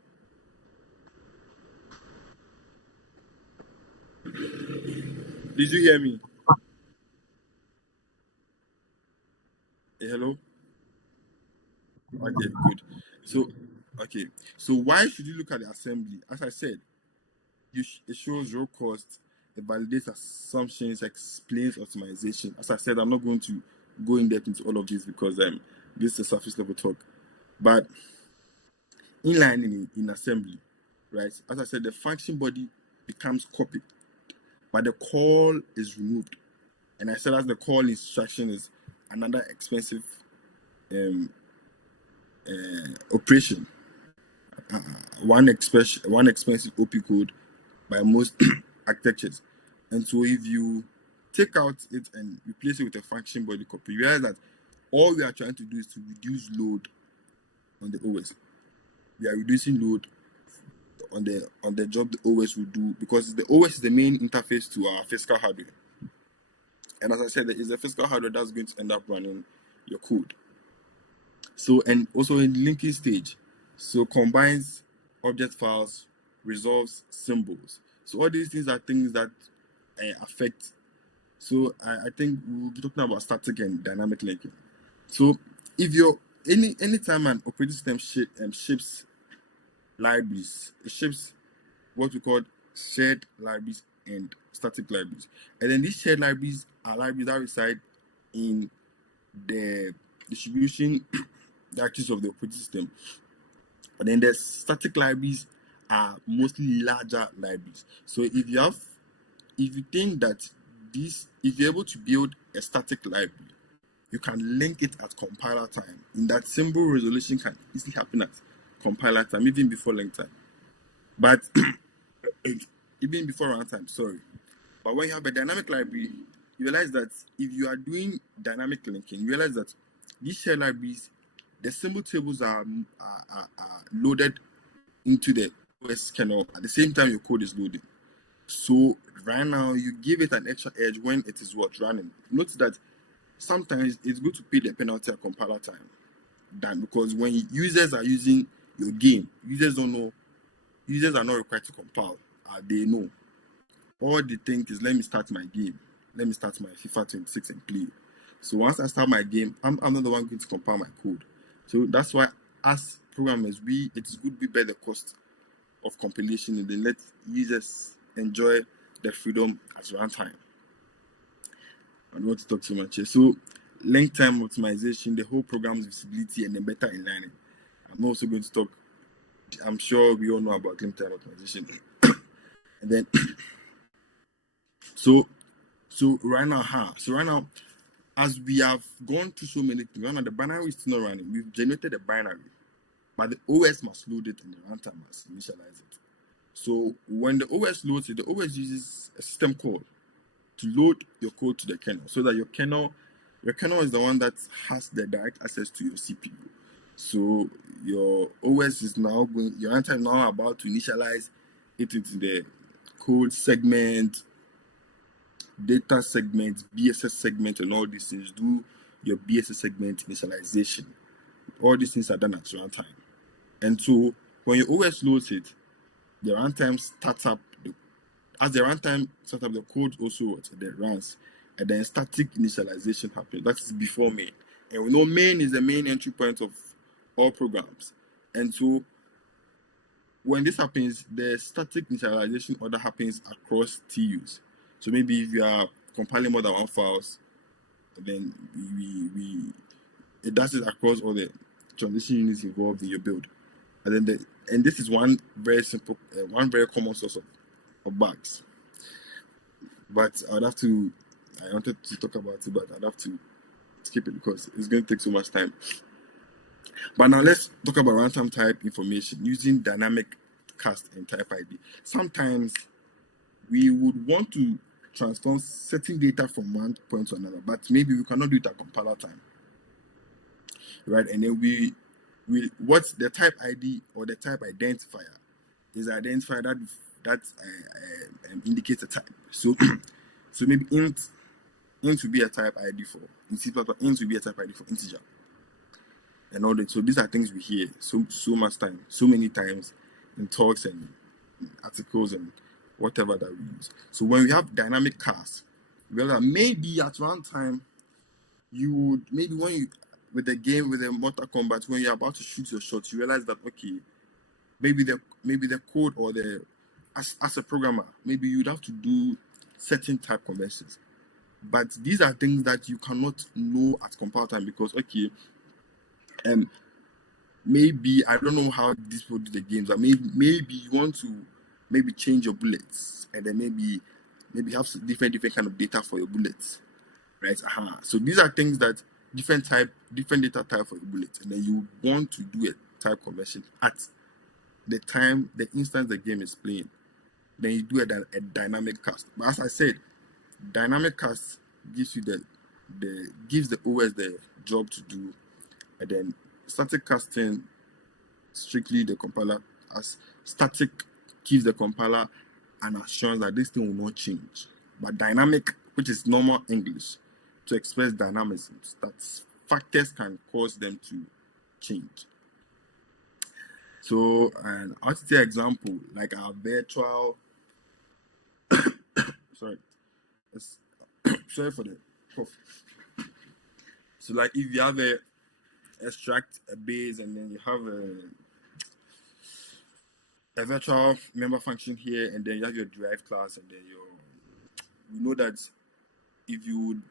Did you hear me? Hello? Okay, good. So why should you look at the assembly? As I said, it shows raw cost, it validates assumptions, explains optimization. As I said, I'm not going to go in depth into all of this because this is a surface level talk. But inline in assembly, right? As I said, the function body becomes copied, but the call is removed. And I said as the call instruction is another expensive operation, one expensive OP code by most architectures. And so if you take out it and replace it with a function body copy, you realize that all we are trying to do is to reduce load on the OS. We are reducing load on the job the OS will do, because the OS is the main interface to our physical hardware. And as I said, there is a physical hardware that's going to end up running your code. So, and also in the linking stage, so combines object files, resolves symbols. So all these things are things that affect. So I think we'll be talking about static and dynamic linking. So if you're anytime an operating system ships libraries, it ships what we call shared libraries and static libraries. And then these shared libraries are libraries that reside in the distribution directories of the operating system. And then the static libraries are mostly larger libraries. So if you think that if you're able to build a static library, you can link it at compiler time. In that symbol resolution can easily happen at compiler time, even before link time. But even before runtime, sorry. But when you have a dynamic library, you realize that if you are doing dynamic linking, you realize that these shared libraries, the symbol tables are loaded into the OS kernel at the same time your code is loading. So right now you give it an extra edge when it is running. Notice that sometimes it's good to pay the penalty at compiler time, because when users are using your game, users are not required to compile. They know. All they think is, let me start my game, let me start my FIFA 26 and play. So once I start my game, I'm not the one going to compile my code. So that's why as programmers, it's good we bear the cost of compilation and then let users enjoy the freedom at runtime. I don't want to talk too much here. So length time optimization, the whole program's visibility, and then better inlining. I'm also going to talk, I'm sure we all know about length time optimization. And then so right now, as we have gone through so many things, right now the binary is still not running. We've generated a binary, but the OS must load it and the runtime must initialize it. So when the OS loads it, the OS uses a system call to load your code to the kernel, so that your kernel is the one that has the direct access to your CPU. So your OS is now your runtime now about to initialize it into the code segment, data segment, BSS segment, and all these things. Do your BSS segment initialization. All these things are done at runtime. And so when your OS loads it, the runtime starts up. As the runtime starts up, the code also runs, and then static initialization happens. That is before main. And we know main is the main entry point of all programs. And so when this happens, the static initialization order happens across TUs. So maybe if you are compiling more than one files, then it does it across all the transition units involved in your build. And then this is one very simple, one very common source of bugs. But I wanted to talk about it, but I'd have to skip it because it's going to take so much time. But now let's talk about runtime type information using dynamic cast and type ID. Sometimes we would want to transform certain data from one point to another, but maybe we cannot do it at compiler time, right? And then we what's the type ID or the type identifier is an identifier that indicates a type. So maybe int will be a type ID for in C++, int will be a type ID for integer, and all that. So these are things we hear so much time, so many times in talks and articles and whatever that we use. So when we have dynamic cast, maybe at runtime you would, maybe when you with the Mortal Kombat, when you're about to shoot your shot, you realize that okay, maybe the code or as a programmer, maybe you'd have to do certain type conversions. But these are things that you cannot know at compile time because okay, maybe I don't know how this will do the games, but maybe you want to change your bullets and then maybe have different kind of data for your bullets, right? So these are things that different data type for a bullet, and then you want to do a type conversion at the instance the game is playing. Then you do a dynamic cast. But as I said, dynamic cast gives you gives the OS the job to do, and then static casting strictly the compiler, as static gives the compiler an assurance that this thing will not change. But dynamic, which is normal English, to express dynamisms, that factors can cause them to change. So, an RTT example, like our virtual, sorry, sorry for the cough. So, like if you have a extract a base, and then you have a virtual member function here, and then you have your derived class, and then we know that if you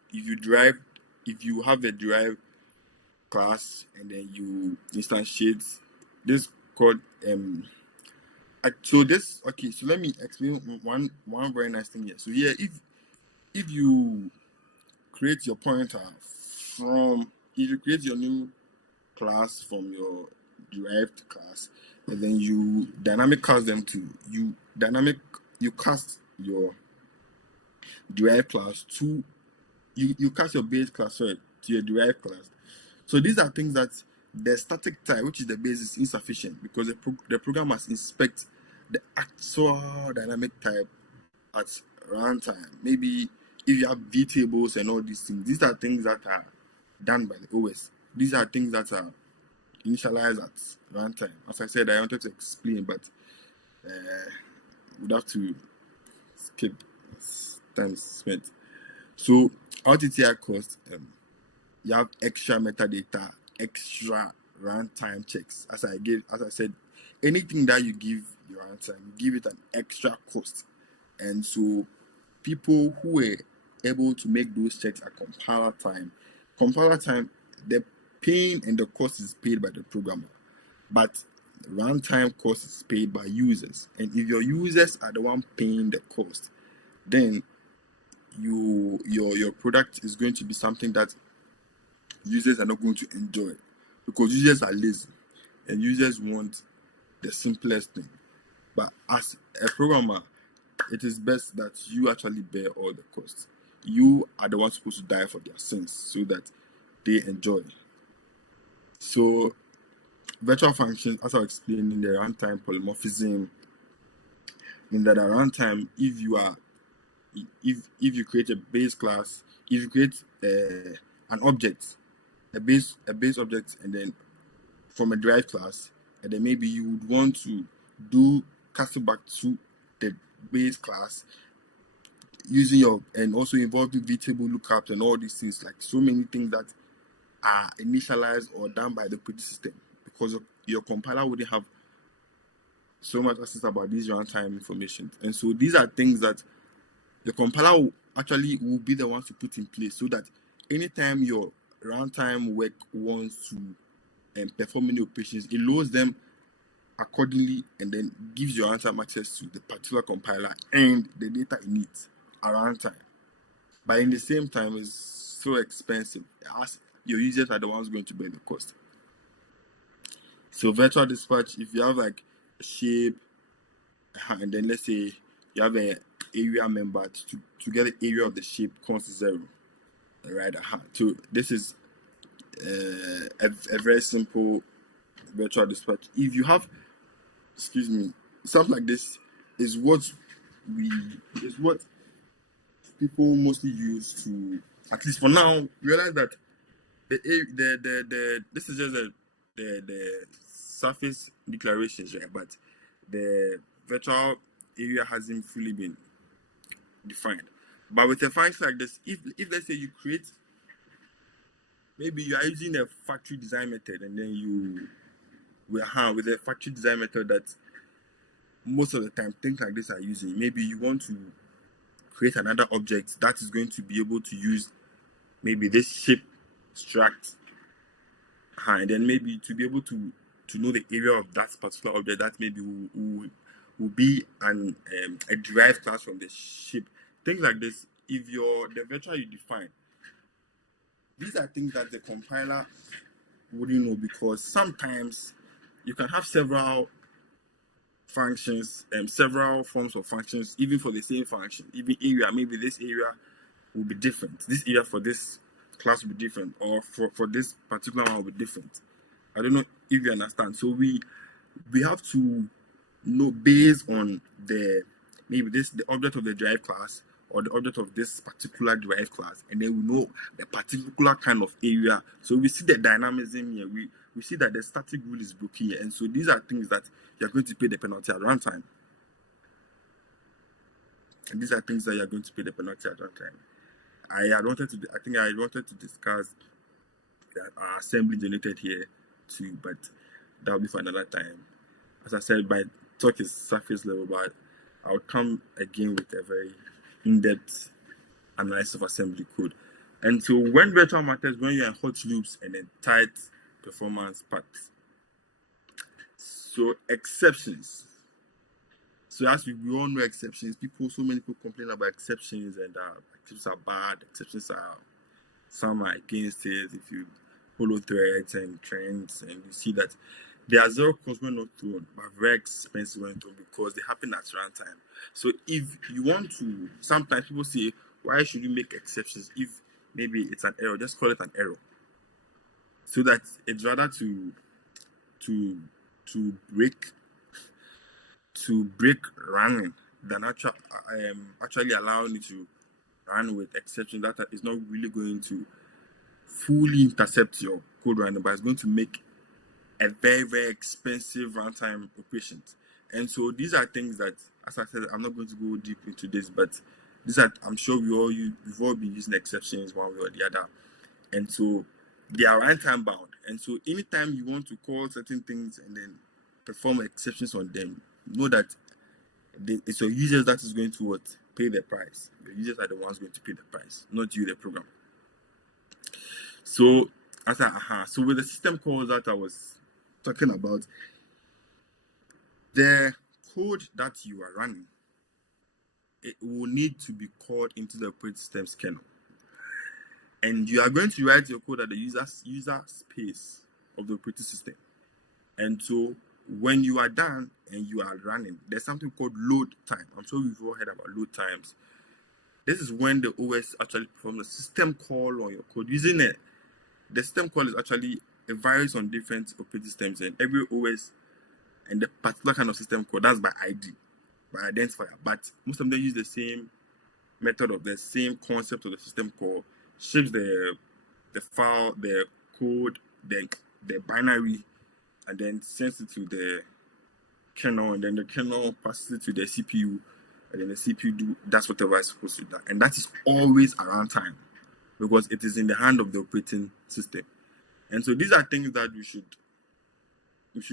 have a derived class, and then you instantiate this called so let me explain one very nice thing here. So here, if you create your pointer if you create your new class from your derived class, and then you dynamic cast them to you cast your derived class to you cast your base class to your derived class. So these are things that the static type, which is the base, is insufficient, because the program must inspect the actual dynamic type at runtime. Maybe if you have v tables and all these things, these are things that are done by the OS. These are things that are initialized at runtime. As I said, I wanted to explain, but we'd have to skip time spent. So RTTI cost, you have extra metadata, extra runtime checks. As I said, anything that you give your runtime, you give it an extra cost. And so people who were able to make those checks at compiler time, the pain and the cost is paid by the programmer, but runtime cost is paid by users. And if your users are the one paying the cost, then your product is going to be something that users are not going to enjoy, because users are lazy and users want the simplest thing. But as a programmer, it is best that you actually bear all the costs. You are the ones supposed to die for their sins so that they enjoy. So virtual functions, as I explained in the runtime polymorphism, in that at runtime, if you create a base class, if you create an object, a base object, and then from a derived class, and then maybe you would want to do castle back to the base class using and also involving vtable lookups and all these things, like so many things that are initialized or done by the operating system, because your compiler wouldn't have so much access about these runtime information. And so these are things that the compiler will be the ones to put in place, so that anytime your runtime work wants to perform any operations, it loads them accordingly and then gives your runtime access to the particular compiler and the data it needs at runtime. But in the same time, it's so expensive, as your users are the ones going to bear the cost. So virtual dispatch, if you have like a shape, and then let's say you have an area member, to get the area of the shape costs 0, right? So this is a very simple virtual dispatch. If you have, something like this is what people mostly use to, at least for now, realize that this is just the surface declarations, right? But the virtual area hasn't fully been defined. But with a function like this, if let's say you create, maybe you are using a factory design method, and then with a factory design method that most of the time things like this are using, maybe you want to create another object that is going to be able to use maybe this shape struct, and then maybe to be able to know the area of that particular object that maybe will be a derived class from the shape. Things like this, if the virtual you define these are things that the compiler wouldn't know, because sometimes you can have several functions and several forms of functions even for the same function, even area. Maybe this area will be different, this area for this class will be different, or for this particular one will be different. I don't know if you understand. So we have to know based on the object of the derived class or the object of this particular derived class, and then we know the particular kind of area. So we see the dynamism here. We see that the static rule is broken here, and so these are things that you're going to pay the penalty at runtime. And these are things that you're going to pay the penalty at runtime. I wanted to discuss our assembly generated here too, but that will be for another time. As I said, my talk is surface level, but I'll come again with a very in-depth analysis of assembly code. And so when virtual matters, when you're in hot loops and then tight performance paths. So exceptions. So as we all know exceptions, so many people complain about exceptions, and exceptions are bad, exceptions are, some are against it. If you follow threads and trends, and you see that there are zero costs when not thrown, but very expensive when thrown, because they happen at runtime. So if you want to, sometimes people say, why should you make exceptions if maybe it's an error? Just call it an error, so that it's rather to break running than actually allowing you to run with exception that is not really going to fully intercept your code running, but it's going to make a very, very expensive runtime operations. And so these are things that, as I said, I'm not going to go deep into this, but these are, I'm sure we've all been using exceptions one way or the other. And so they are runtime bound. And so anytime you want to call certain things and then perform exceptions on them, know that it's your users that is going to pay the price. Your users are the ones going to pay the price, not you, the program. So so with the system calls that I was talking about, the code that you are running, it will need to be called into the operating system's kernel. And you are going to write your code at the user space of the operating system. And so when you are done and you are running, there's something called load time. I'm sure we've all heard about load times. This is when the OS actually performs a system call on your code. Using it, the system call is actually, it varies on different operating systems, and every OS and the particular kind of system call, that's by ID, by identifier. But most of them use the same method of the same concept of the system call, ships the file, the code, the binary, and then sends it to the kernel, and then the kernel passes it to the CPU, and then the CPU does whatever it's supposed to do. And that is always around time, because it is in the hand of the operating system. And so these are things that we should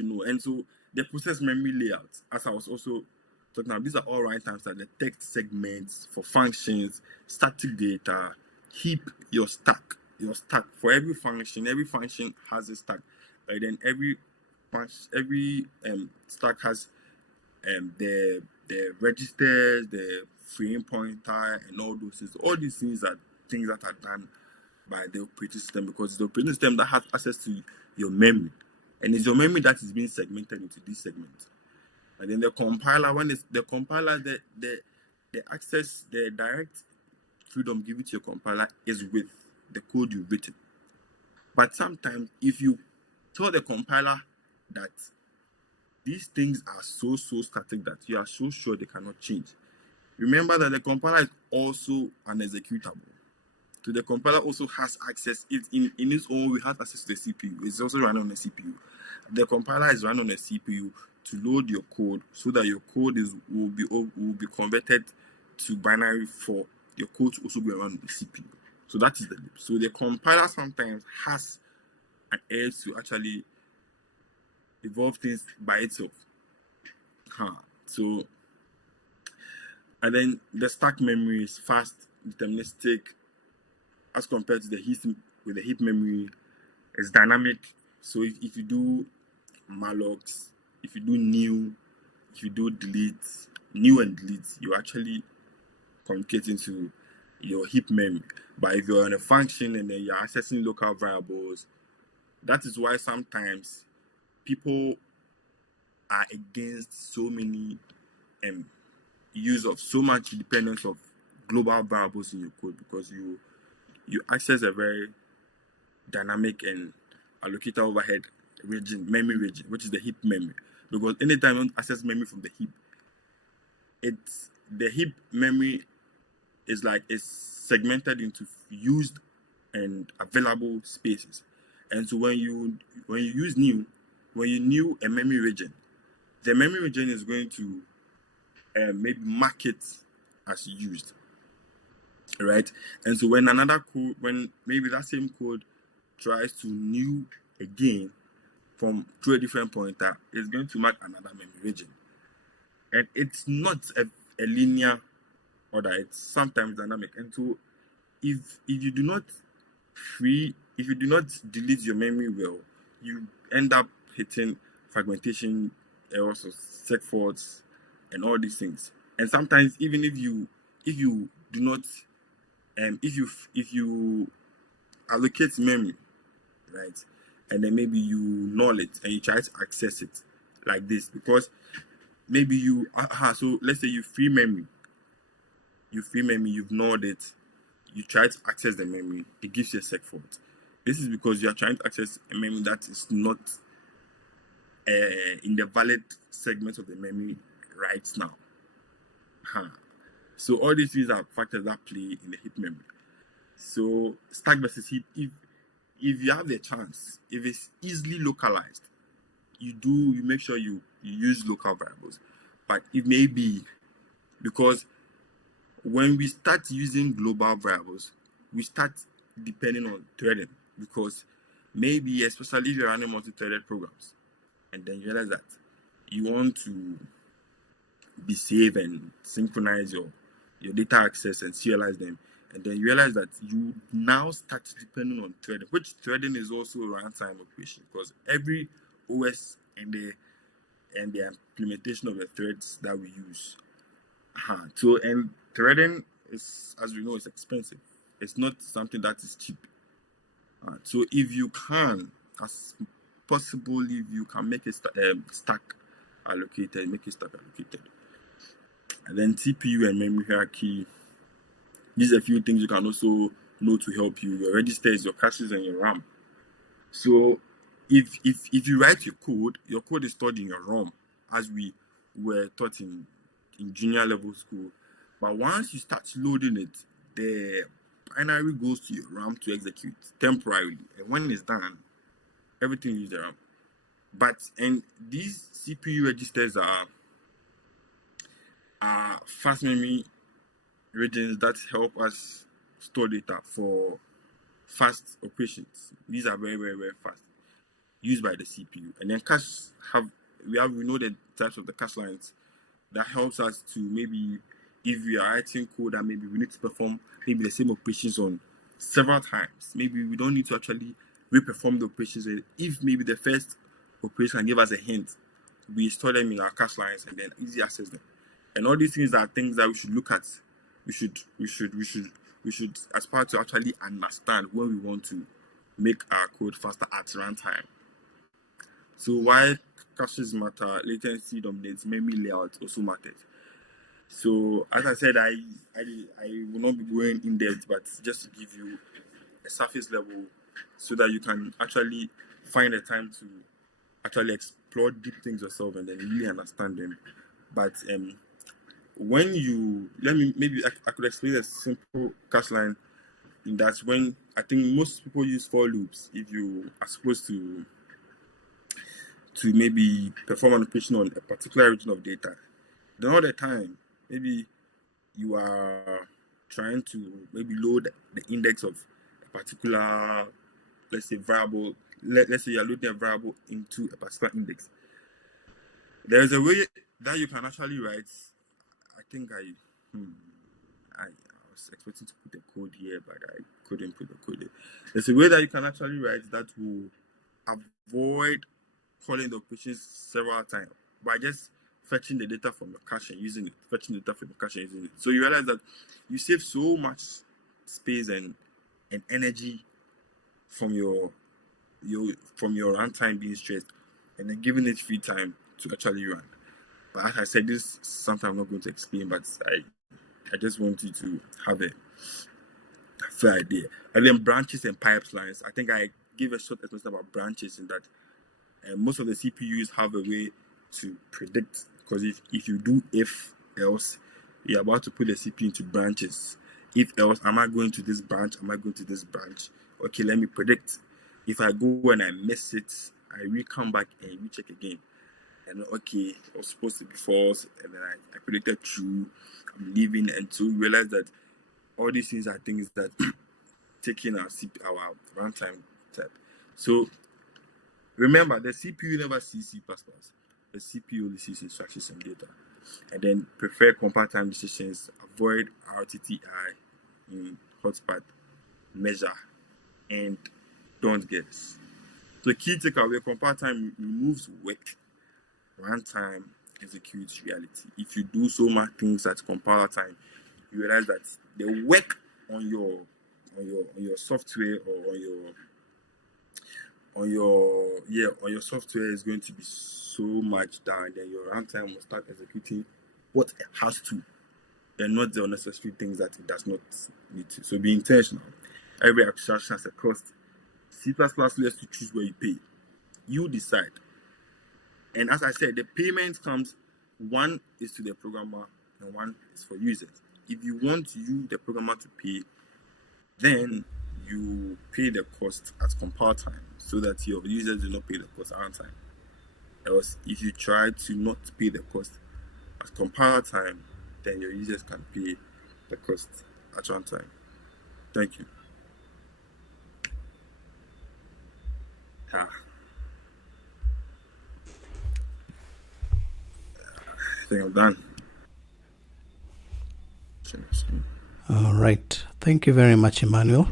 know. And so the process memory layout, as I was also talking about, these are all runtime that the text segments for functions, static data, heap, your stack for every function has a stack, and then every stack has the registers, the frame pointer, and all those things. All these things are things that are done by the operating system, because it's the operating system that has access to your memory, and it's your memory that is being segmented into these segments. And then the compiler, the access, the direct freedom given to your compiler is with the code you've written. But sometimes if you tell the compiler that these things are so static that you are so sure they cannot change, remember that the compiler is also an executable. So the compiler also has access. In its own way, has access to the CPU. It's also running on the CPU. The compiler is running on the CPU to load your code, so that your code will be converted to binary for your code to also be run on the CPU. So that is the loop. So the compiler sometimes has an edge to actually evolve things by itself. So, and then the stack memory is fast, deterministic, as compared to the heap memory. It's dynamic. So if you do mallocs, if you do new and delete, you're actually communicating to your heap memory. But if you're in a function and then you're accessing local variables, that is why sometimes people are against so many use of so much dependence of global variables in your code, because you access a very dynamic and allocator overhead region, memory region, which is the heap memory. Because anytime you access memory from the heap, the heap memory is like it's segmented into used and available spaces. And so when you new a memory region, the memory region is going to maybe mark it as used, right? And so when another code, when maybe that same code tries to new again from through a different pointer, it's going to mark another memory region. And it's not a linear order, it's sometimes dynamic. And so if you do not delete your memory well, you end up hitting fragmentation errors or sec faults and all these things. And sometimes even if you do not if you allocate memory, right, and then maybe you null it and you try to access it like this, because maybe you so let's say you free memory, you've nulled it, you try to access the memory, it gives you a sec fault. This is because you are trying to access a memory that is not in the valid segment of the memory right now. So all these things are factors that play in the heap memory. So stack versus heap, if you have the chance, if it's easily localized, you make sure you use local variables. But it may be because when we start using global variables, we start depending on threading, because maybe, especially if you're running multi-threaded programs, and then you realize that you want to be safe and synchronize your data access and serialize them, and then you realize that you now start depending on threading, which threading is also a runtime operation, because every OS and the implementation of the threads that we use. So, and threading is, as we know, is expensive. It's not something that is cheap. So if you can, as possible, if you can make a stack allocated, and then CPU and memory hierarchy. These are a few things you can also know to help you. Your registers, your caches, and your RAM. So if you write your code is stored in your ROM, as we were taught in junior level school. But once you start loading it, the binary goes to your RAM to execute temporarily. And when it's done, everything uses the RAM. And these CPU registers are fast memory regions that help us store data for fast operations. These are very, very, very fast, used by the CPU. And then cache we know the types of the cache lines that helps us to, maybe if we are writing code and maybe we need to perform maybe the same operations on several times, maybe we don't need to actually reperform the operations. If maybe the first operation can give us a hint, we store them in our cache lines and then easy access them. And all these things are things that we should look at. We should aspire to actually understand when we want to make our code faster at runtime. So why caches matter, latency dominates, memory layout also matters. So as I said, I will not be going in depth, but just to give you a surface level so that you can actually find a time to actually explore deep things yourself and then really understand them. But when you I could explain a simple cache line in that when I think most people use for loops. If you are supposed to maybe perform an operation on a particular region of data, then all the time maybe you are trying to maybe load the index of a particular, let's say, variable. Let's say you're loading a variable into a particular index. There's a way that you can actually write. I think I was expecting to put the code here, but I couldn't put the code here. There's a way that you can actually write that will avoid calling the operations several times by just fetching the data from your cache and using it, So you realize that you save so much space and energy from your runtime being stressed, and then giving it free time to actually run. But as I said, this is something I'm not going to explain, but I just want you to have a fair idea. And then branches and pipelines. I think I gave a short explanation about branches in that most of the CPUs have a way to predict, because if you do if else, you're about to put the CPU into branches. If else, am I going to this branch? Am I going to this branch? Okay, let me predict. If I go and I miss it, I come back and recheck again. And okay, I was supposed to be false, and then I predicted true. I'm leaving, and to realize that all these things are things that taking our runtime type. So remember, the CPU never sees C++. The CPU only sees instructions and data. And then prefer compile time decisions, avoid RTTI in hotspot, measure, and don't guess. So key takeaway: compile time removes work, runtime executes reality. If you do so much things at compile time, you realize that the work on your software or on your software is going to be so much down, then your runtime will start executing what it has to, and not the unnecessary things that it does not need to. So be intentional. Every abstraction has a cost. C++ lets you choose where you pay. You decide. And as I said, the payment comes, one is to the programmer and one is for users. If you want you, the programmer, to pay, then you pay the cost at compile time so that your users do not pay the cost at runtime. Else, if you try to not pay the cost at compile time, then your users can pay the cost at runtime. Thank you. I think I'm done. All right. Thank you very much, Emmanuel,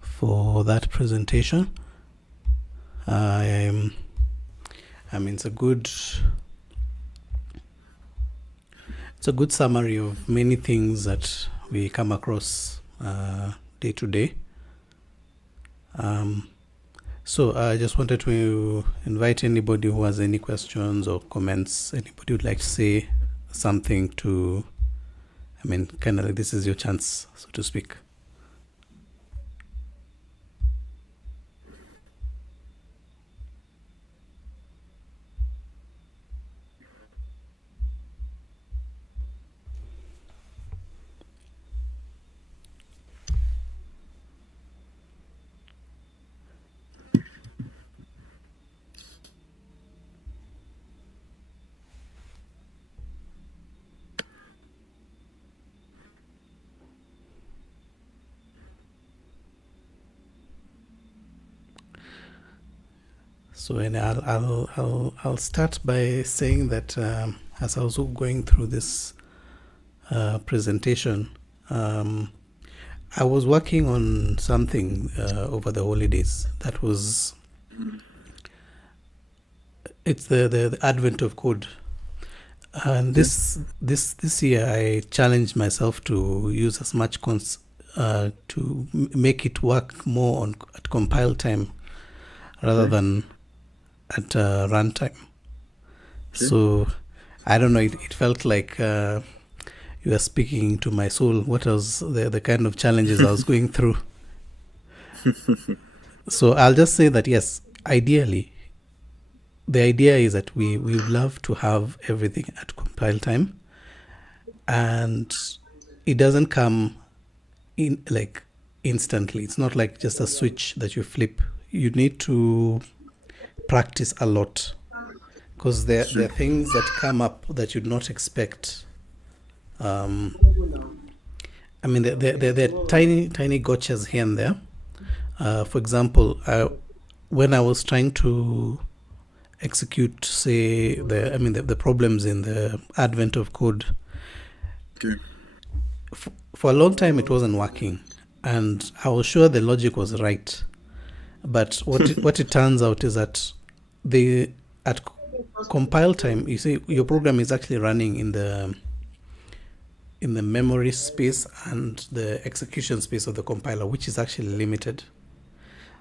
for that presentation. I mean, it's a good summary of many things that we come across day to day. So I just wanted to invite anybody who has any questions or comments. Anybody would like to say something to, I mean, kind of like this is your chance, so to speak. So, and I'll start by saying that as I was going through this presentation, I was working on something over the holidays. That was, it's the advent of code. And this year, I challenged myself to use as much to make it work more at compile time rather than at runtime. So I don't know. It felt like you were speaking to my soul. What was the kind of challenges I was going through? So I'll just say that yes, ideally, the idea is that we would love to have everything at compile time, and it doesn't come in like instantly. It's not like just a switch that you flip. You need to practice a lot, because there are things that come up that you'd not expect. I mean, there are tiny gotchas here and there. For example, when I was trying to execute, say, the problems in the advent of code, for a long time it wasn't working, and I was sure the logic was right. But what it turns out is that at compile time, you see, your program is actually running in the in the memory space and the execution space of the compiler, which is actually limited.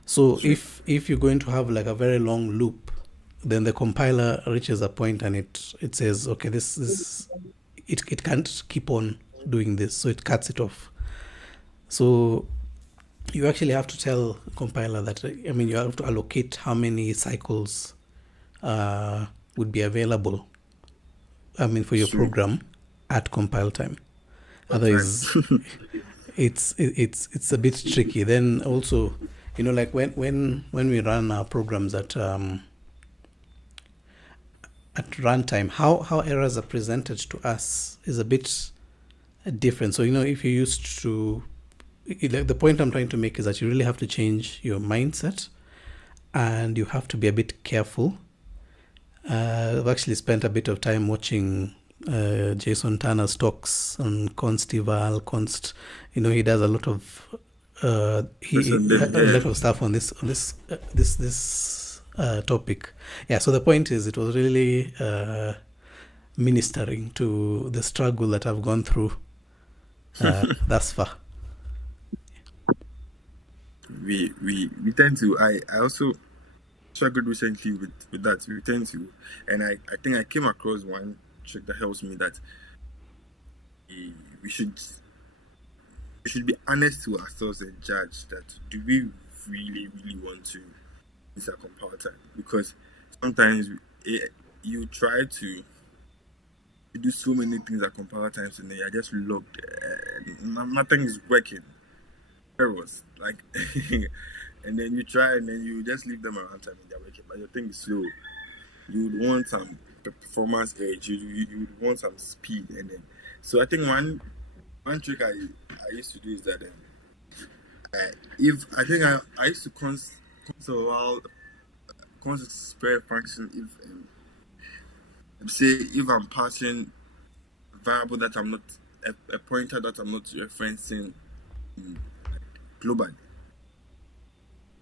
So if you're going to have like a very long loop, then the compiler reaches a point and it says, okay, it can't keep on doing this, so it cuts it off. So you actually have to tell the compiler that, I mean, you have to allocate how many cycles would be available, I mean, for your program at compile time. Otherwise, it's a bit tricky. Then also, you know, like when we run our programs at runtime, how errors are presented to us is a bit different. So, you know, if you used to, the point I'm trying to make is that you really have to change your mindset and you have to be a bit careful. I've actually spent a bit of time watching Jason Turner's talks on constival, you know, he does a lot of a lot of stuff on this topic. Yeah, so the point is, it was really ministering to the struggle that I've gone through thus far. We tend to. I also struggled recently with that. We tend to, and I think I came across one trick that helps me, that we should be honest to ourselves and judge that, do we really want to use a compile time? Because sometimes you try to do so many things at compile times and then you're just locked. Nothing is working. Errors, like, and then you try and then you just leave them around time and they're working, but your thing is slow. You would want some performance edge. You would want some speed, and then so I think one trick I used to do is that if I think I used to constant spare function if say if I'm passing a variable that I'm not a pointer that I'm not referencing globally,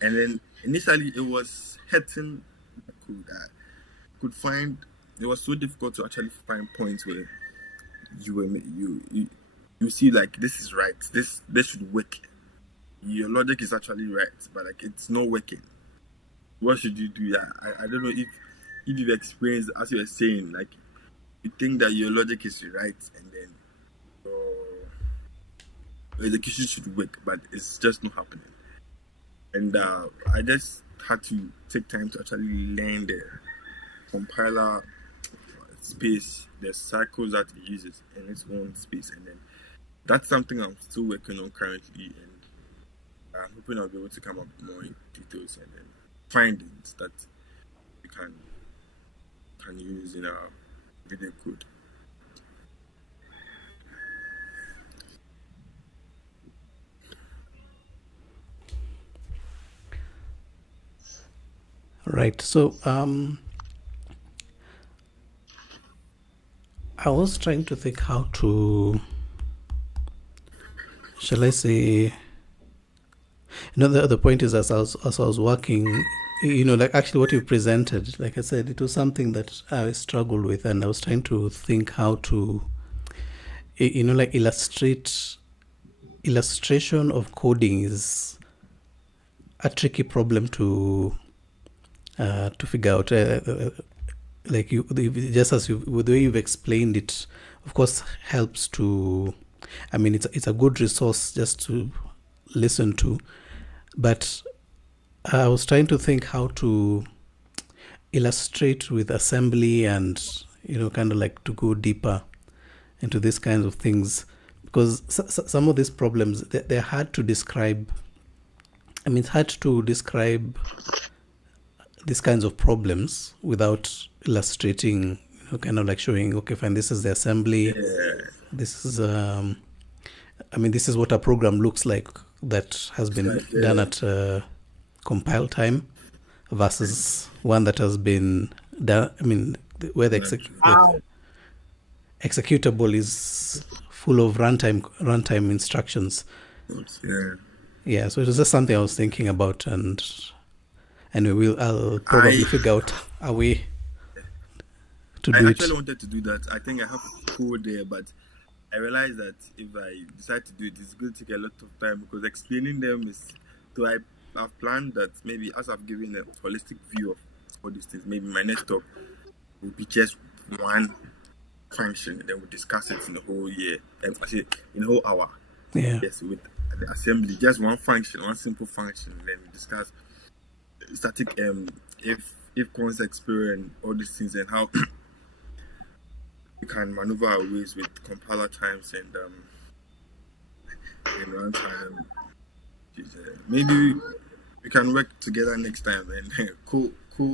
and then initially it was hitting the code. I could find it was so difficult to actually find points where you see like, this is right, this should work, your logic is actually right, but like it's not working. What should you do? Yeah, I don't know if you've experienced, as you were saying, like you think that your logic is right and then your execution should work, but it's just not happening. And I just had to take time to actually learn the compiler space, the cycles that it uses in its own space, and then that's something I'm still working on currently, and I'm hoping I'll be able to come up more in details and then findings that we can use in our video code. Right. So I was trying to think how to, shall I say, the point is, as I was working, like actually what you presented, like I said, it was something that I struggled with, and I was trying to think how to, like illustration of coding is a tricky problem to figure out. Like just as the way you've explained it, of course, helps to. I mean, it's a good resource just to listen to, but I was trying to think how to illustrate with assembly and kind of like to go deeper into these kinds of things, because some of these problems, they're hard to describe. I mean, it's hard to describe these kinds of problems without illustrating, kind of like showing, okay, fine, this is the assembly. This is, this is what a program looks like that has been done at compile time versus one that has been done, where the executable is full of runtime instructions. Yeah, so it was just something I was thinking about, and I'll probably figure out a way to do it. I actually wanted to do that. I think I have code there, but I realized that if I decide to do it, it's going to take a lot of time because explaining them is. So I've planned that maybe as I've given a holistic view of all these things, maybe my next talk will be just one function, and then we'll discuss it in the whole year. I say in the whole hour. Yeah. Yes, with the assembly, just one function, one simple function, and then we discuss static if concepts and all these things and how we can maneuver our ways with compiler times and runtime. Maybe we can work together next time and cool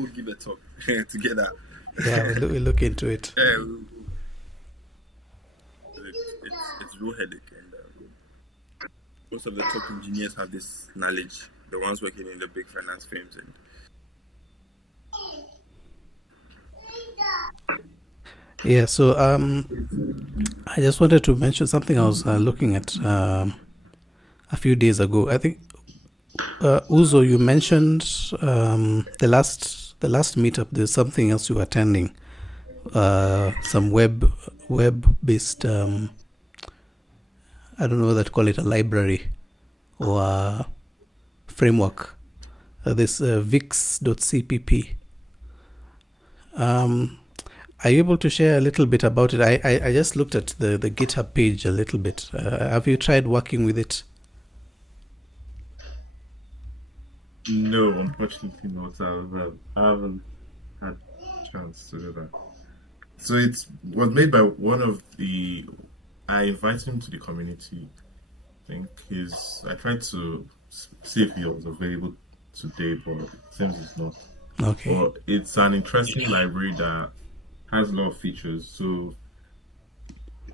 give a talk together. Yeah, we'll look into it. Yeah, it's real headache, and most of the top engineers have this knowledge. The ones working in the big finance firms and. Yeah, so I just wanted to mention something I was looking at a few days ago. I think Uzo, you mentioned the last meetup. There's something else you were attending, some web based. I don't know whether to call it a library or a framework. This vix.cpp. Are you able to share a little bit about it? I just looked at the GitHub page a little bit. Have you tried working with it? No, unfortunately not. I haven't had a chance to do that. So it was made by one of the. I invited him to the community. I think I tried to see if he was available today, but it seems he's not. Okay. But it's an interesting library that has a lot of features. So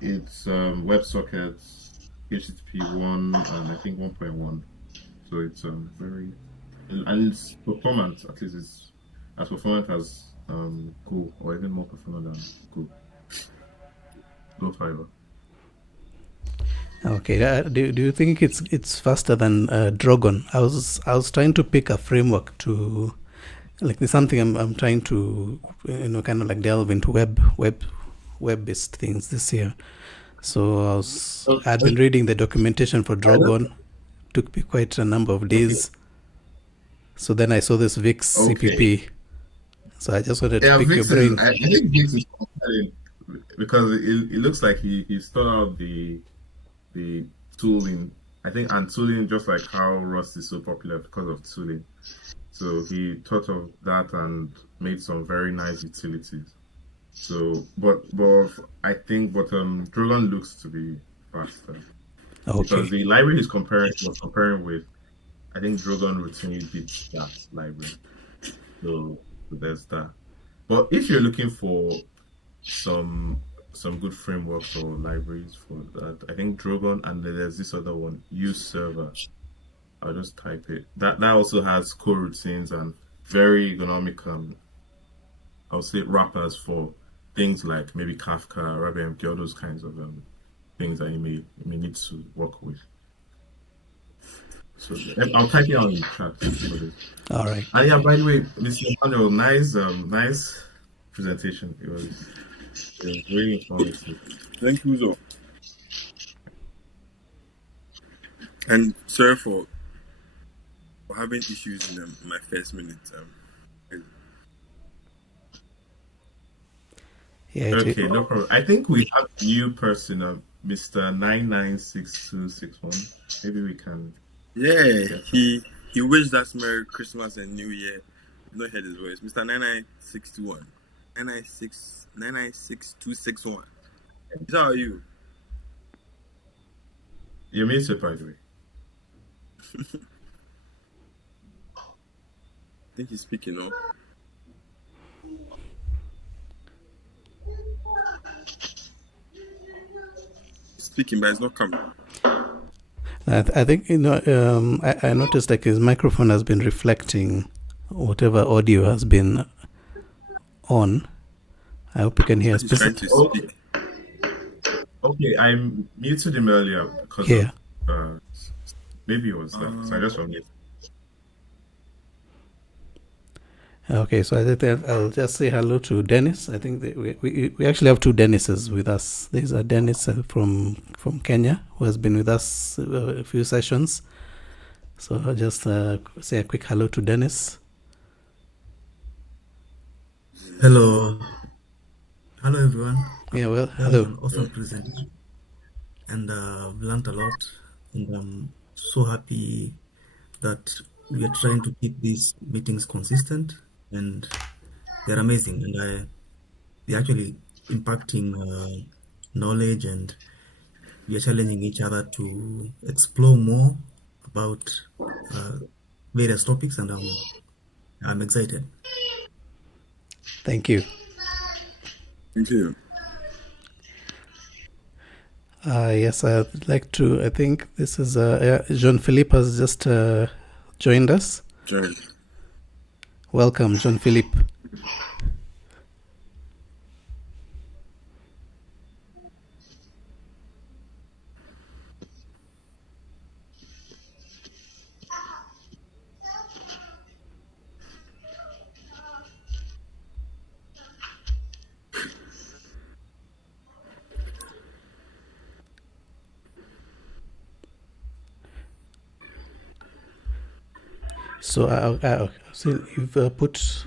it's WebSockets, HTTP 1, and I think 1.1. So it's very, and its performance, at least it's as performant as Go, or even more performant than Go Fiber. Okay. Do you think it's faster than Drogon? I was trying to pick a framework to, like, there's something I'm trying to kind of like delve into web based things this year. So I'd been reading the documentation for Drogon. Took me quite a number of days. Okay. So then I saw this Vix CPP. So I just wanted to pick your brain. I think Vix is compelling because it looks like he started out the tooling. I think, and tooling, just like how Rust is so popular because of tooling. So he thought of that and made some very nice utilities. So, but I think Drogon looks to be faster. Okay. Because the library was comparing with, I think Drogon routinely beats that library. So there's that. But if you're looking for some good frameworks or libraries for that, I think Drogon, and then there's this other one, Use Server. I'll just type it. That also has coroutines and very economic, I would say, wrappers for things like maybe Kafka, RabbitMQ, all those kinds of things that you may need to work with. So I'll type it out in the chat. All right. And yeah, by the way, Mr. Emmanuel, nice presentation. It was really informative. Thank you, Uzo. And sorry for having issues in my first minute. Yeah. Okay, no problem. I think we have a new person, Mr. 996261. Maybe we can. Yeah, he wished us Merry Christmas and New Year. I've not heard his voice. Mr. 99621. 96261. How are you? You're muted, by the way. I think he's speaking now. He's speaking, but it's not coming. I think I noticed like his microphone has been reflecting whatever audio has been on. I hope you can hear. He's trying to speak. Okay, I muted him earlier because of, maybe it was that. So I just unmuted. Okay, so I think I'll just say hello to Dennis. I think that we actually have two Dennises with us. There's a Dennis from Kenya who has been with us a few sessions. So I'll just say a quick hello to Dennis. Hello. Hello, everyone. Yeah, well, That was hello. an awesome presentation. And I've learned a lot. And I'm so happy that we are trying to keep these meetings consistent. And they're amazing. And they're actually impacting knowledge, and we are challenging each other to explore more about various topics. And I'm excited. Thank you. Thank you. Yes, I'd like to. I think this is Jean-Philippe has just joined us. Join. Welcome, Jean-Philippe. So so you've put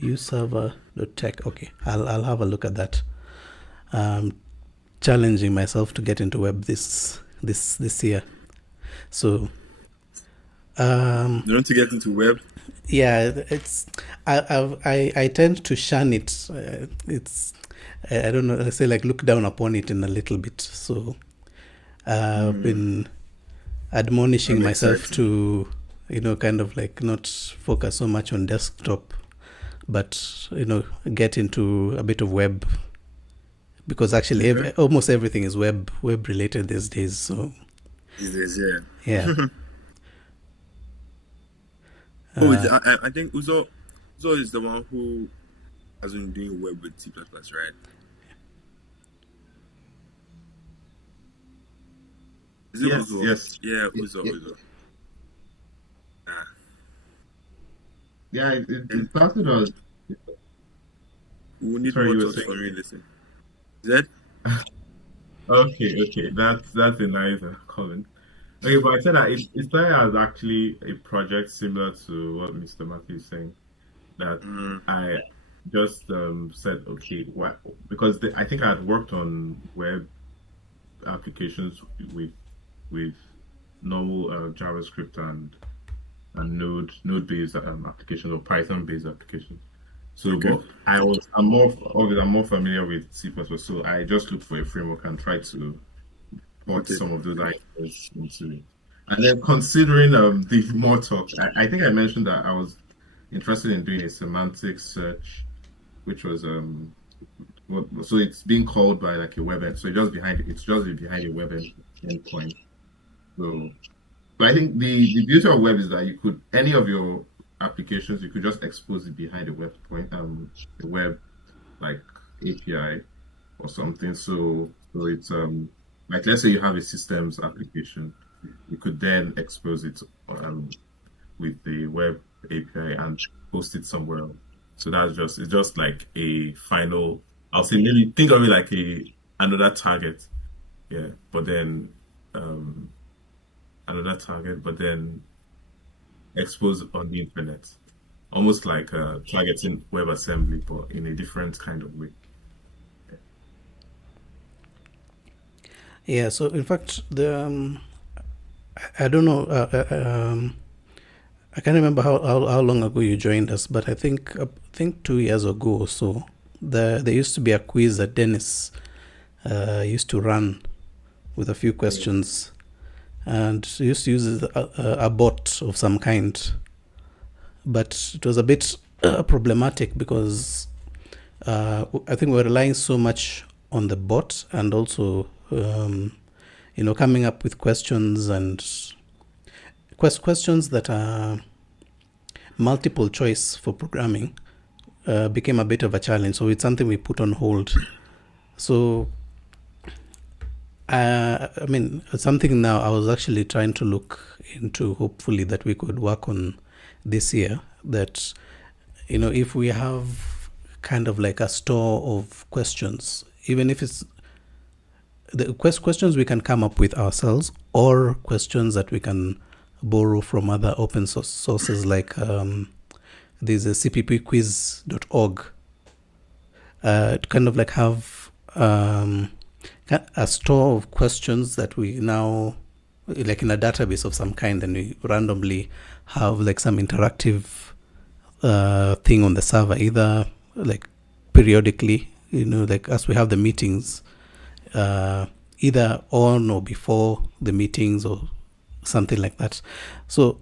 userver.tech. Okay, I'll have a look at that. Challenging myself to get into web this year. So You want to get into web? yeah, it's I tend to shun it. It's I don't know. I say like look down upon it in a little bit. So I've been admonishing myself to kind of like not focus so much on desktop, but get into a bit of web, because actually almost everything is web related these days. So These days, yeah. I think Uzo is the one who has been doing web with C++, right? Is it Yes, Uzo? yes. Yeah, Uzo. Yeah. Uzo. Yeah, it started as. We need Sorry, more you were talks saying. from you. Listen. Zed? Okay, that's a nice comment. Okay, but I said that it started as actually a project similar to what Mr. Matthew is saying. That I just said, okay, why? Because I think I had worked on web applications with normal JavaScript and Node based applications or Python based applications. So, but I'm more familiar with C++. So I just looked for a framework and tried to put some of those ideas into it. And then considering the more talk, I think I mentioned that I was interested in doing a semantic search, which was so it's being called by like a web end. So it's just behind a web endpoint. So I think the beauty of web is that you could any of your applications you could just expose it behind a web point a web like API or something. So it's like let's say you have a systems application, you could then expose it with the web API and post it somewhere else. So it's just like a final. I'll say maybe think of it like another target, yeah. But then another target, but then exposed on the internet, almost like targeting WebAssembly, but in a different kind of way. Yeah. So in fact, I don't know. I can't remember how long ago you joined us, but I think 2 years ago or so, there used to be a quiz that Dennis used to run with a few questions, and he used to use a bot of some kind, but it was a bit problematic because I think we were relying so much on the bot, and also coming up with questions and questions that are multiple choice for programming became a bit of a challenge. So it's something we put on hold. So something now I was actually trying to look into, hopefully that we could work on this year that, if we have kind of like a store of questions, even if it's the questions we can come up with ourselves or questions that we can borrow from other open source sources like there's a cppquiz.org, to kind of like have a store of questions that we now like in a database of some kind, and we randomly have like some interactive thing on the server, either like periodically, like as we have the meetings, either on or before the meetings or something like that. So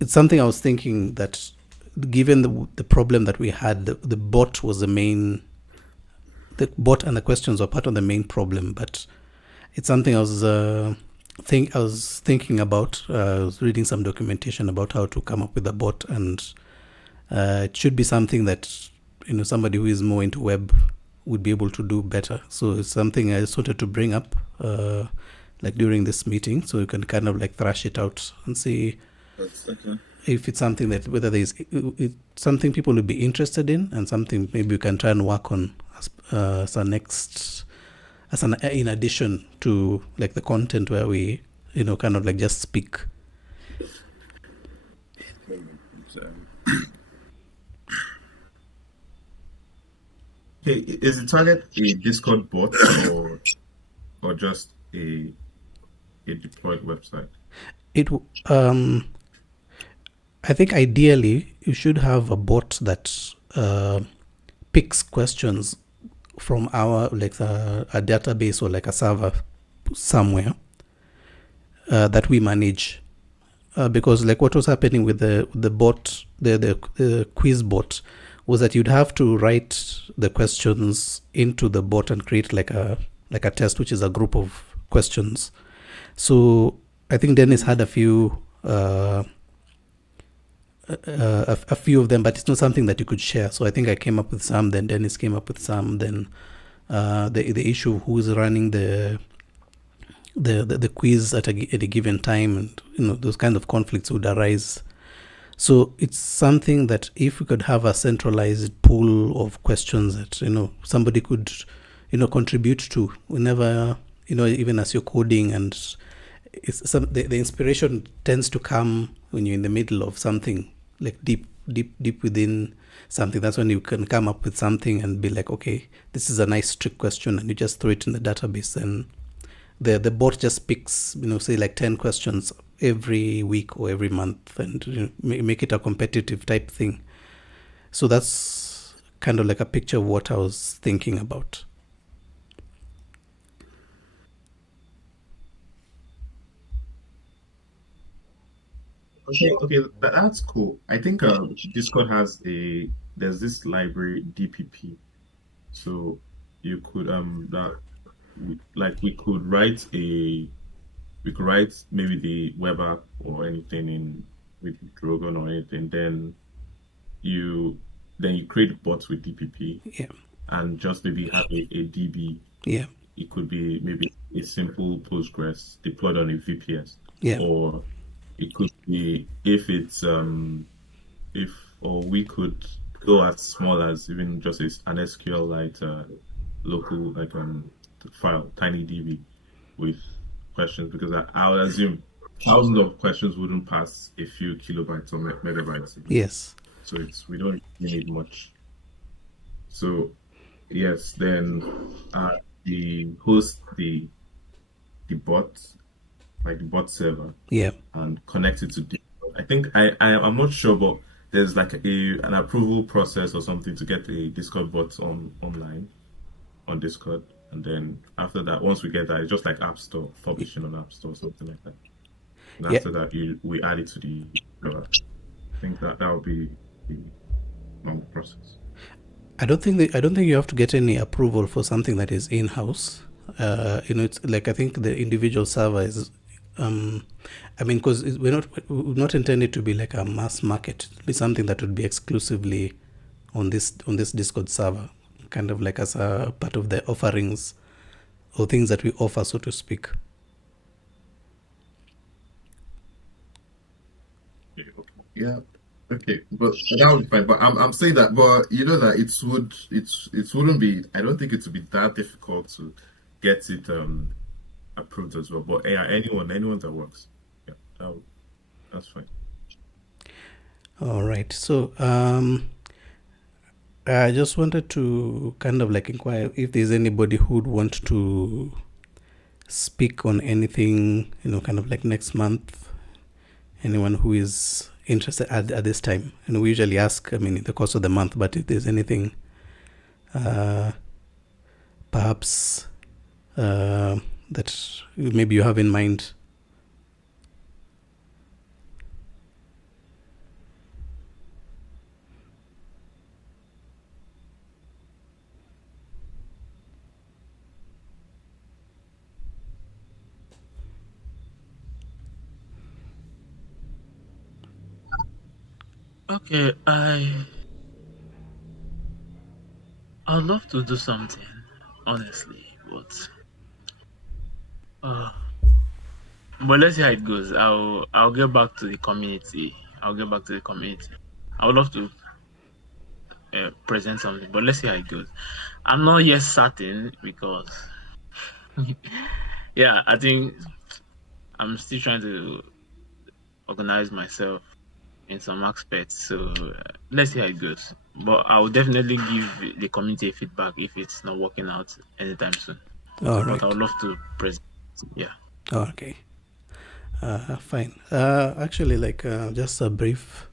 it's something I was thinking that given the problem that we had, the bot was the bot and the questions were part of the main problem, but it's something I was thinking about. I was reading some documentation about how to come up with a bot, and it should be something that somebody who is more into web would be able to do better. So it's something I just wanted to bring up like during this meeting, so you can kind of like thrash it out and see if it's something that whether there's something people would be interested in, and something maybe we can try and work on as in addition to like the content where we kind of like just speak. Okay, is the target a Discord bot or just a deployed website? I think ideally you should have a bot that picks questions from our like a database or like a server somewhere that we manage, because like what was happening with the bot, the quiz bot, was that you'd have to write the questions into the bot and create like a test, which is a group of questions. So I think Dennis had a few of them, but it's not something that you could share. So I think I came up with some, then Dennis came up with some, then the issue of who's running the quiz at a given time, and those kind of conflicts would arise. So it's something that if we could have a centralized pool of questions that somebody could contribute to whenever, even as you're coding, and the inspiration tends to come when you're in the middle of something, like deep within something. That's when you can come up with something and be like, okay, this is a nice trick question, and you just throw it in the database, and the bot just picks say like 10 questions every week or every month, and make it a competitive type thing. So that's kind of like a picture of what I was thinking about. Okay, that's cool. I think Discord has there's this library DPP, so you could we could write maybe the web app or anything in with Drogon or anything, then you create bots with DPP, Yeah. and just maybe have a DB. Yeah. It could be maybe a simple Postgres deployed on a VPS. Yeah. Or it could be if we could go as small as even just an SQLite local file, tiny DB with questions, because I would assume thousands of questions wouldn't pass a few kilobytes or megabytes. Yes. So we don't really need much. So yes, then the host the bot, like the bot server, Yeah. and connect it to Discord. I think I'm not sure, but there's like an approval process or something to get the Discord bot online on Discord, and then after that, once we get that, it's just like App Store, publishing on App Store, something like that. And after that, we add it to the server. I think that would be the normal process. I don't think you have to get any approval for something that is in-house. It's like, I think the individual server is because we're not intended to be like a mass market. It'll be something that would be exclusively on this Discord server, kind of like as a part of the offerings or things that we offer, so to speak. Yeah. Okay, but that would be fine. But I'm saying that, but you know that it wouldn't be. I don't think it would be that difficult to get it approved as well. But yeah, anyone that works, yeah, that's fine. All right. So I just wanted to kind of like inquire if there's anybody who'd want to speak on anything, kind of like next month. Anyone who is interested at this time. And we usually ask, in the course of the month, but if there's anything perhaps that maybe you have in mind. Okay, I'd love to do something, honestly, uh, but let's see how it goes. I'll get back to the community. I would love to present something, but let's see how it goes. I'm not yet certain because, yeah, I think I'm still trying to organize myself in some aspects. So let's see how it goes. But I will definitely give the community feedback if it's not working out anytime soon. All But I would right. love to present. Yeah. Okay. Fine. Actually, like just a brief,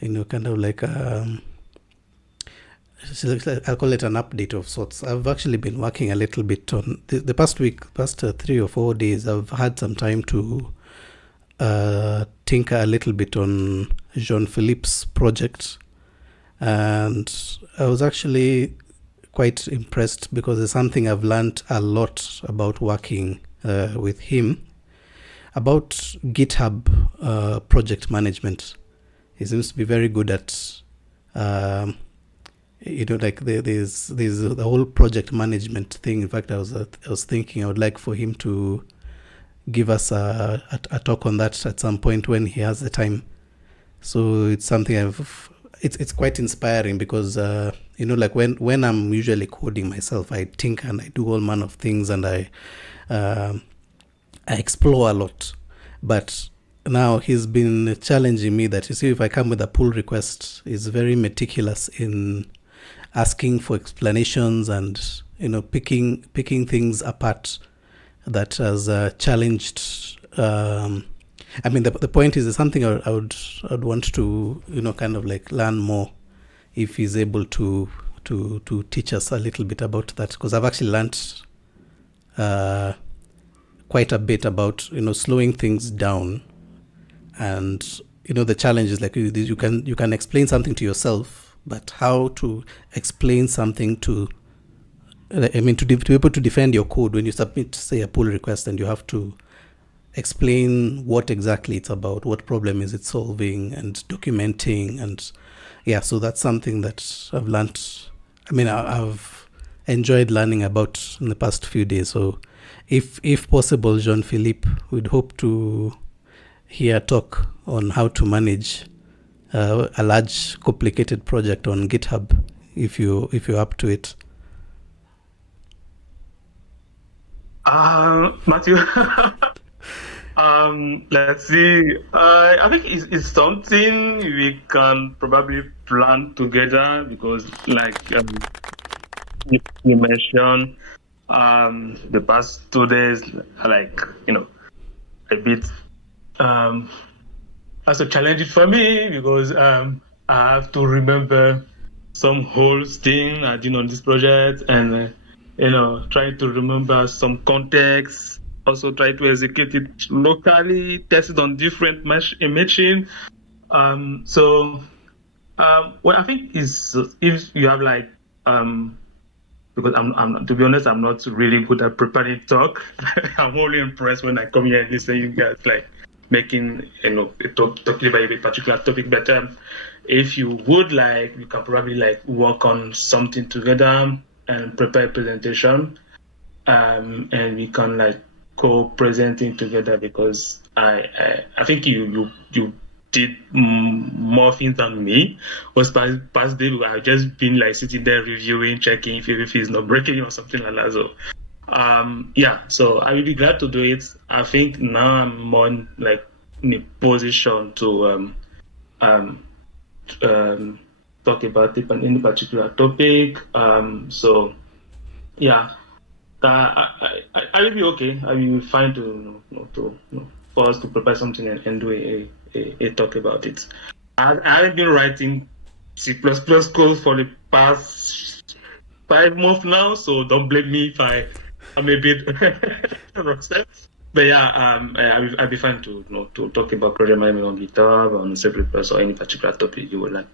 kind of like I'll call it an update of sorts. I've actually been working a little bit on the past week, past 3 or 4 days. I've had some time to tinker a little bit on Jean Philippe's project, and I was actually quite impressed because it's something I've learned a lot about working with him about GitHub project management. He seems to be very good at like there's the whole project management thing. In fact, I was thinking I would like for him to give us a talk on that at some point when he has the time. So it's something it's quite inspiring because like when I'm usually coding myself, I think and I do all manner of things, and I explore a lot. But now he's been challenging me that, you see, if I come with a pull request, he's very meticulous in asking for explanations and picking things apart that has challenged. The point is something I would want to kind of like learn more if he's able to teach us a little bit about that, because I've actually learned quite a bit about slowing things down. And the challenge is like you can explain something to yourself, but how to explain something to be able to defend your code when you submit, say, a pull request, and you have to explain what exactly it's about, what problem is it solving, and documenting. And yeah, so that's something that I've learned. I've enjoyed learning about in the past few days. So if possible, Jean-Philippe, we'd hope to hear talk on how to manage a large, complicated project on GitHub, if you're up to it. Matthew. Let's see. I think it's something we can probably plan together because, like you mentioned, the past 2 days, like a bit also challenging for me because I have to remember some whole thing I did on this project, and trying to remember some context, also try to execute it locally, test it on different machine. What I think is, if you have like because I'm to be honest, I'm not really good at preparing talk. I'm only impressed when I come here and listen you guys like making talking about a particular topic. But if you would like, we can probably like work on something together and prepare a presentation, and we can like co-presenting together because I think you did more things than me. Was past day I've just been like sitting there reviewing, checking if everything is not breaking or something like that. So so I will be glad to do it. I think now I'm more like in a position to talk about any particular topic. So yeah, I will be okay. I will be fine for us to prepare something and do a talk about it. I haven't been writing C++ code for the past 5 months now, so don't blame me if I'm a bit rusted. But yeah, I'll be fine to talk about project management on GitHub, on C++, or any particular topic you would like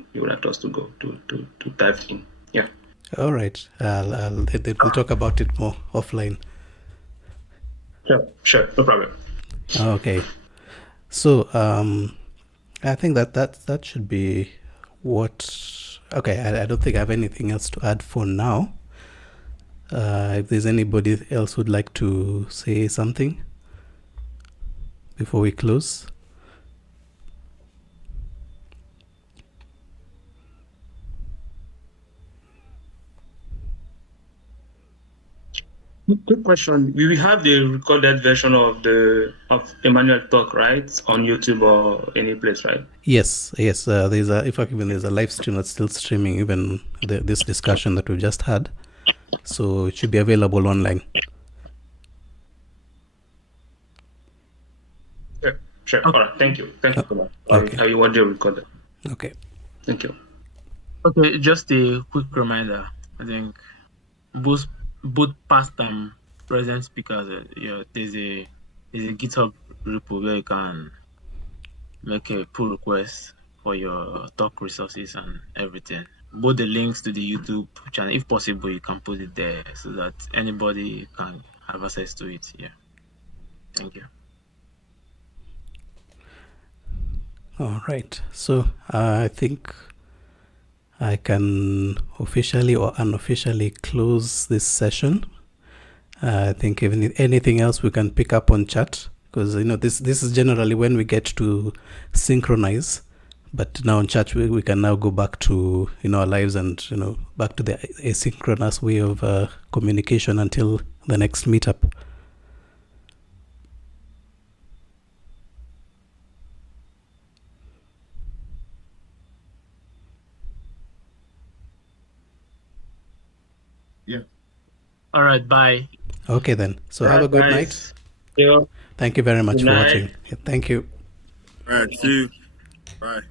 us to go to dive in. Yeah. All right. We'll talk about it more offline. Sure, no problem. Okay. So I think that should be what. Okay, I don't think I have anything else to add for now. If there's anybody else who'd like to say something before we close. Quick question: we will have the recorded version of Emmanuel talk, right, on YouTube or any place, right? Yes. There's a live stream that's still streaming even this discussion that we just had, so it should be available online. Sure. All right. Thank you for that. Okay. I will audio record it. Okay. Thank you. Okay, just a quick reminder. I think both past and present speakers, there's a GitHub repo where you can make a pull request for your talk resources and everything. Both the links to the YouTube channel, if possible, you can put it there so that anybody can have access to it. Yeah. Thank you. All right. So I think I can officially or unofficially close this session. I think if anything else we can pick up on chat, because this is generally when we get to synchronize, but now on chat we can now go back to our lives and back to the asynchronous way of communication until the next meetup. Yeah. All right. Bye. Okay then. So have a good night. Yeah. Thank you very much for watching. Yeah, thank you. All right. See you. Bye.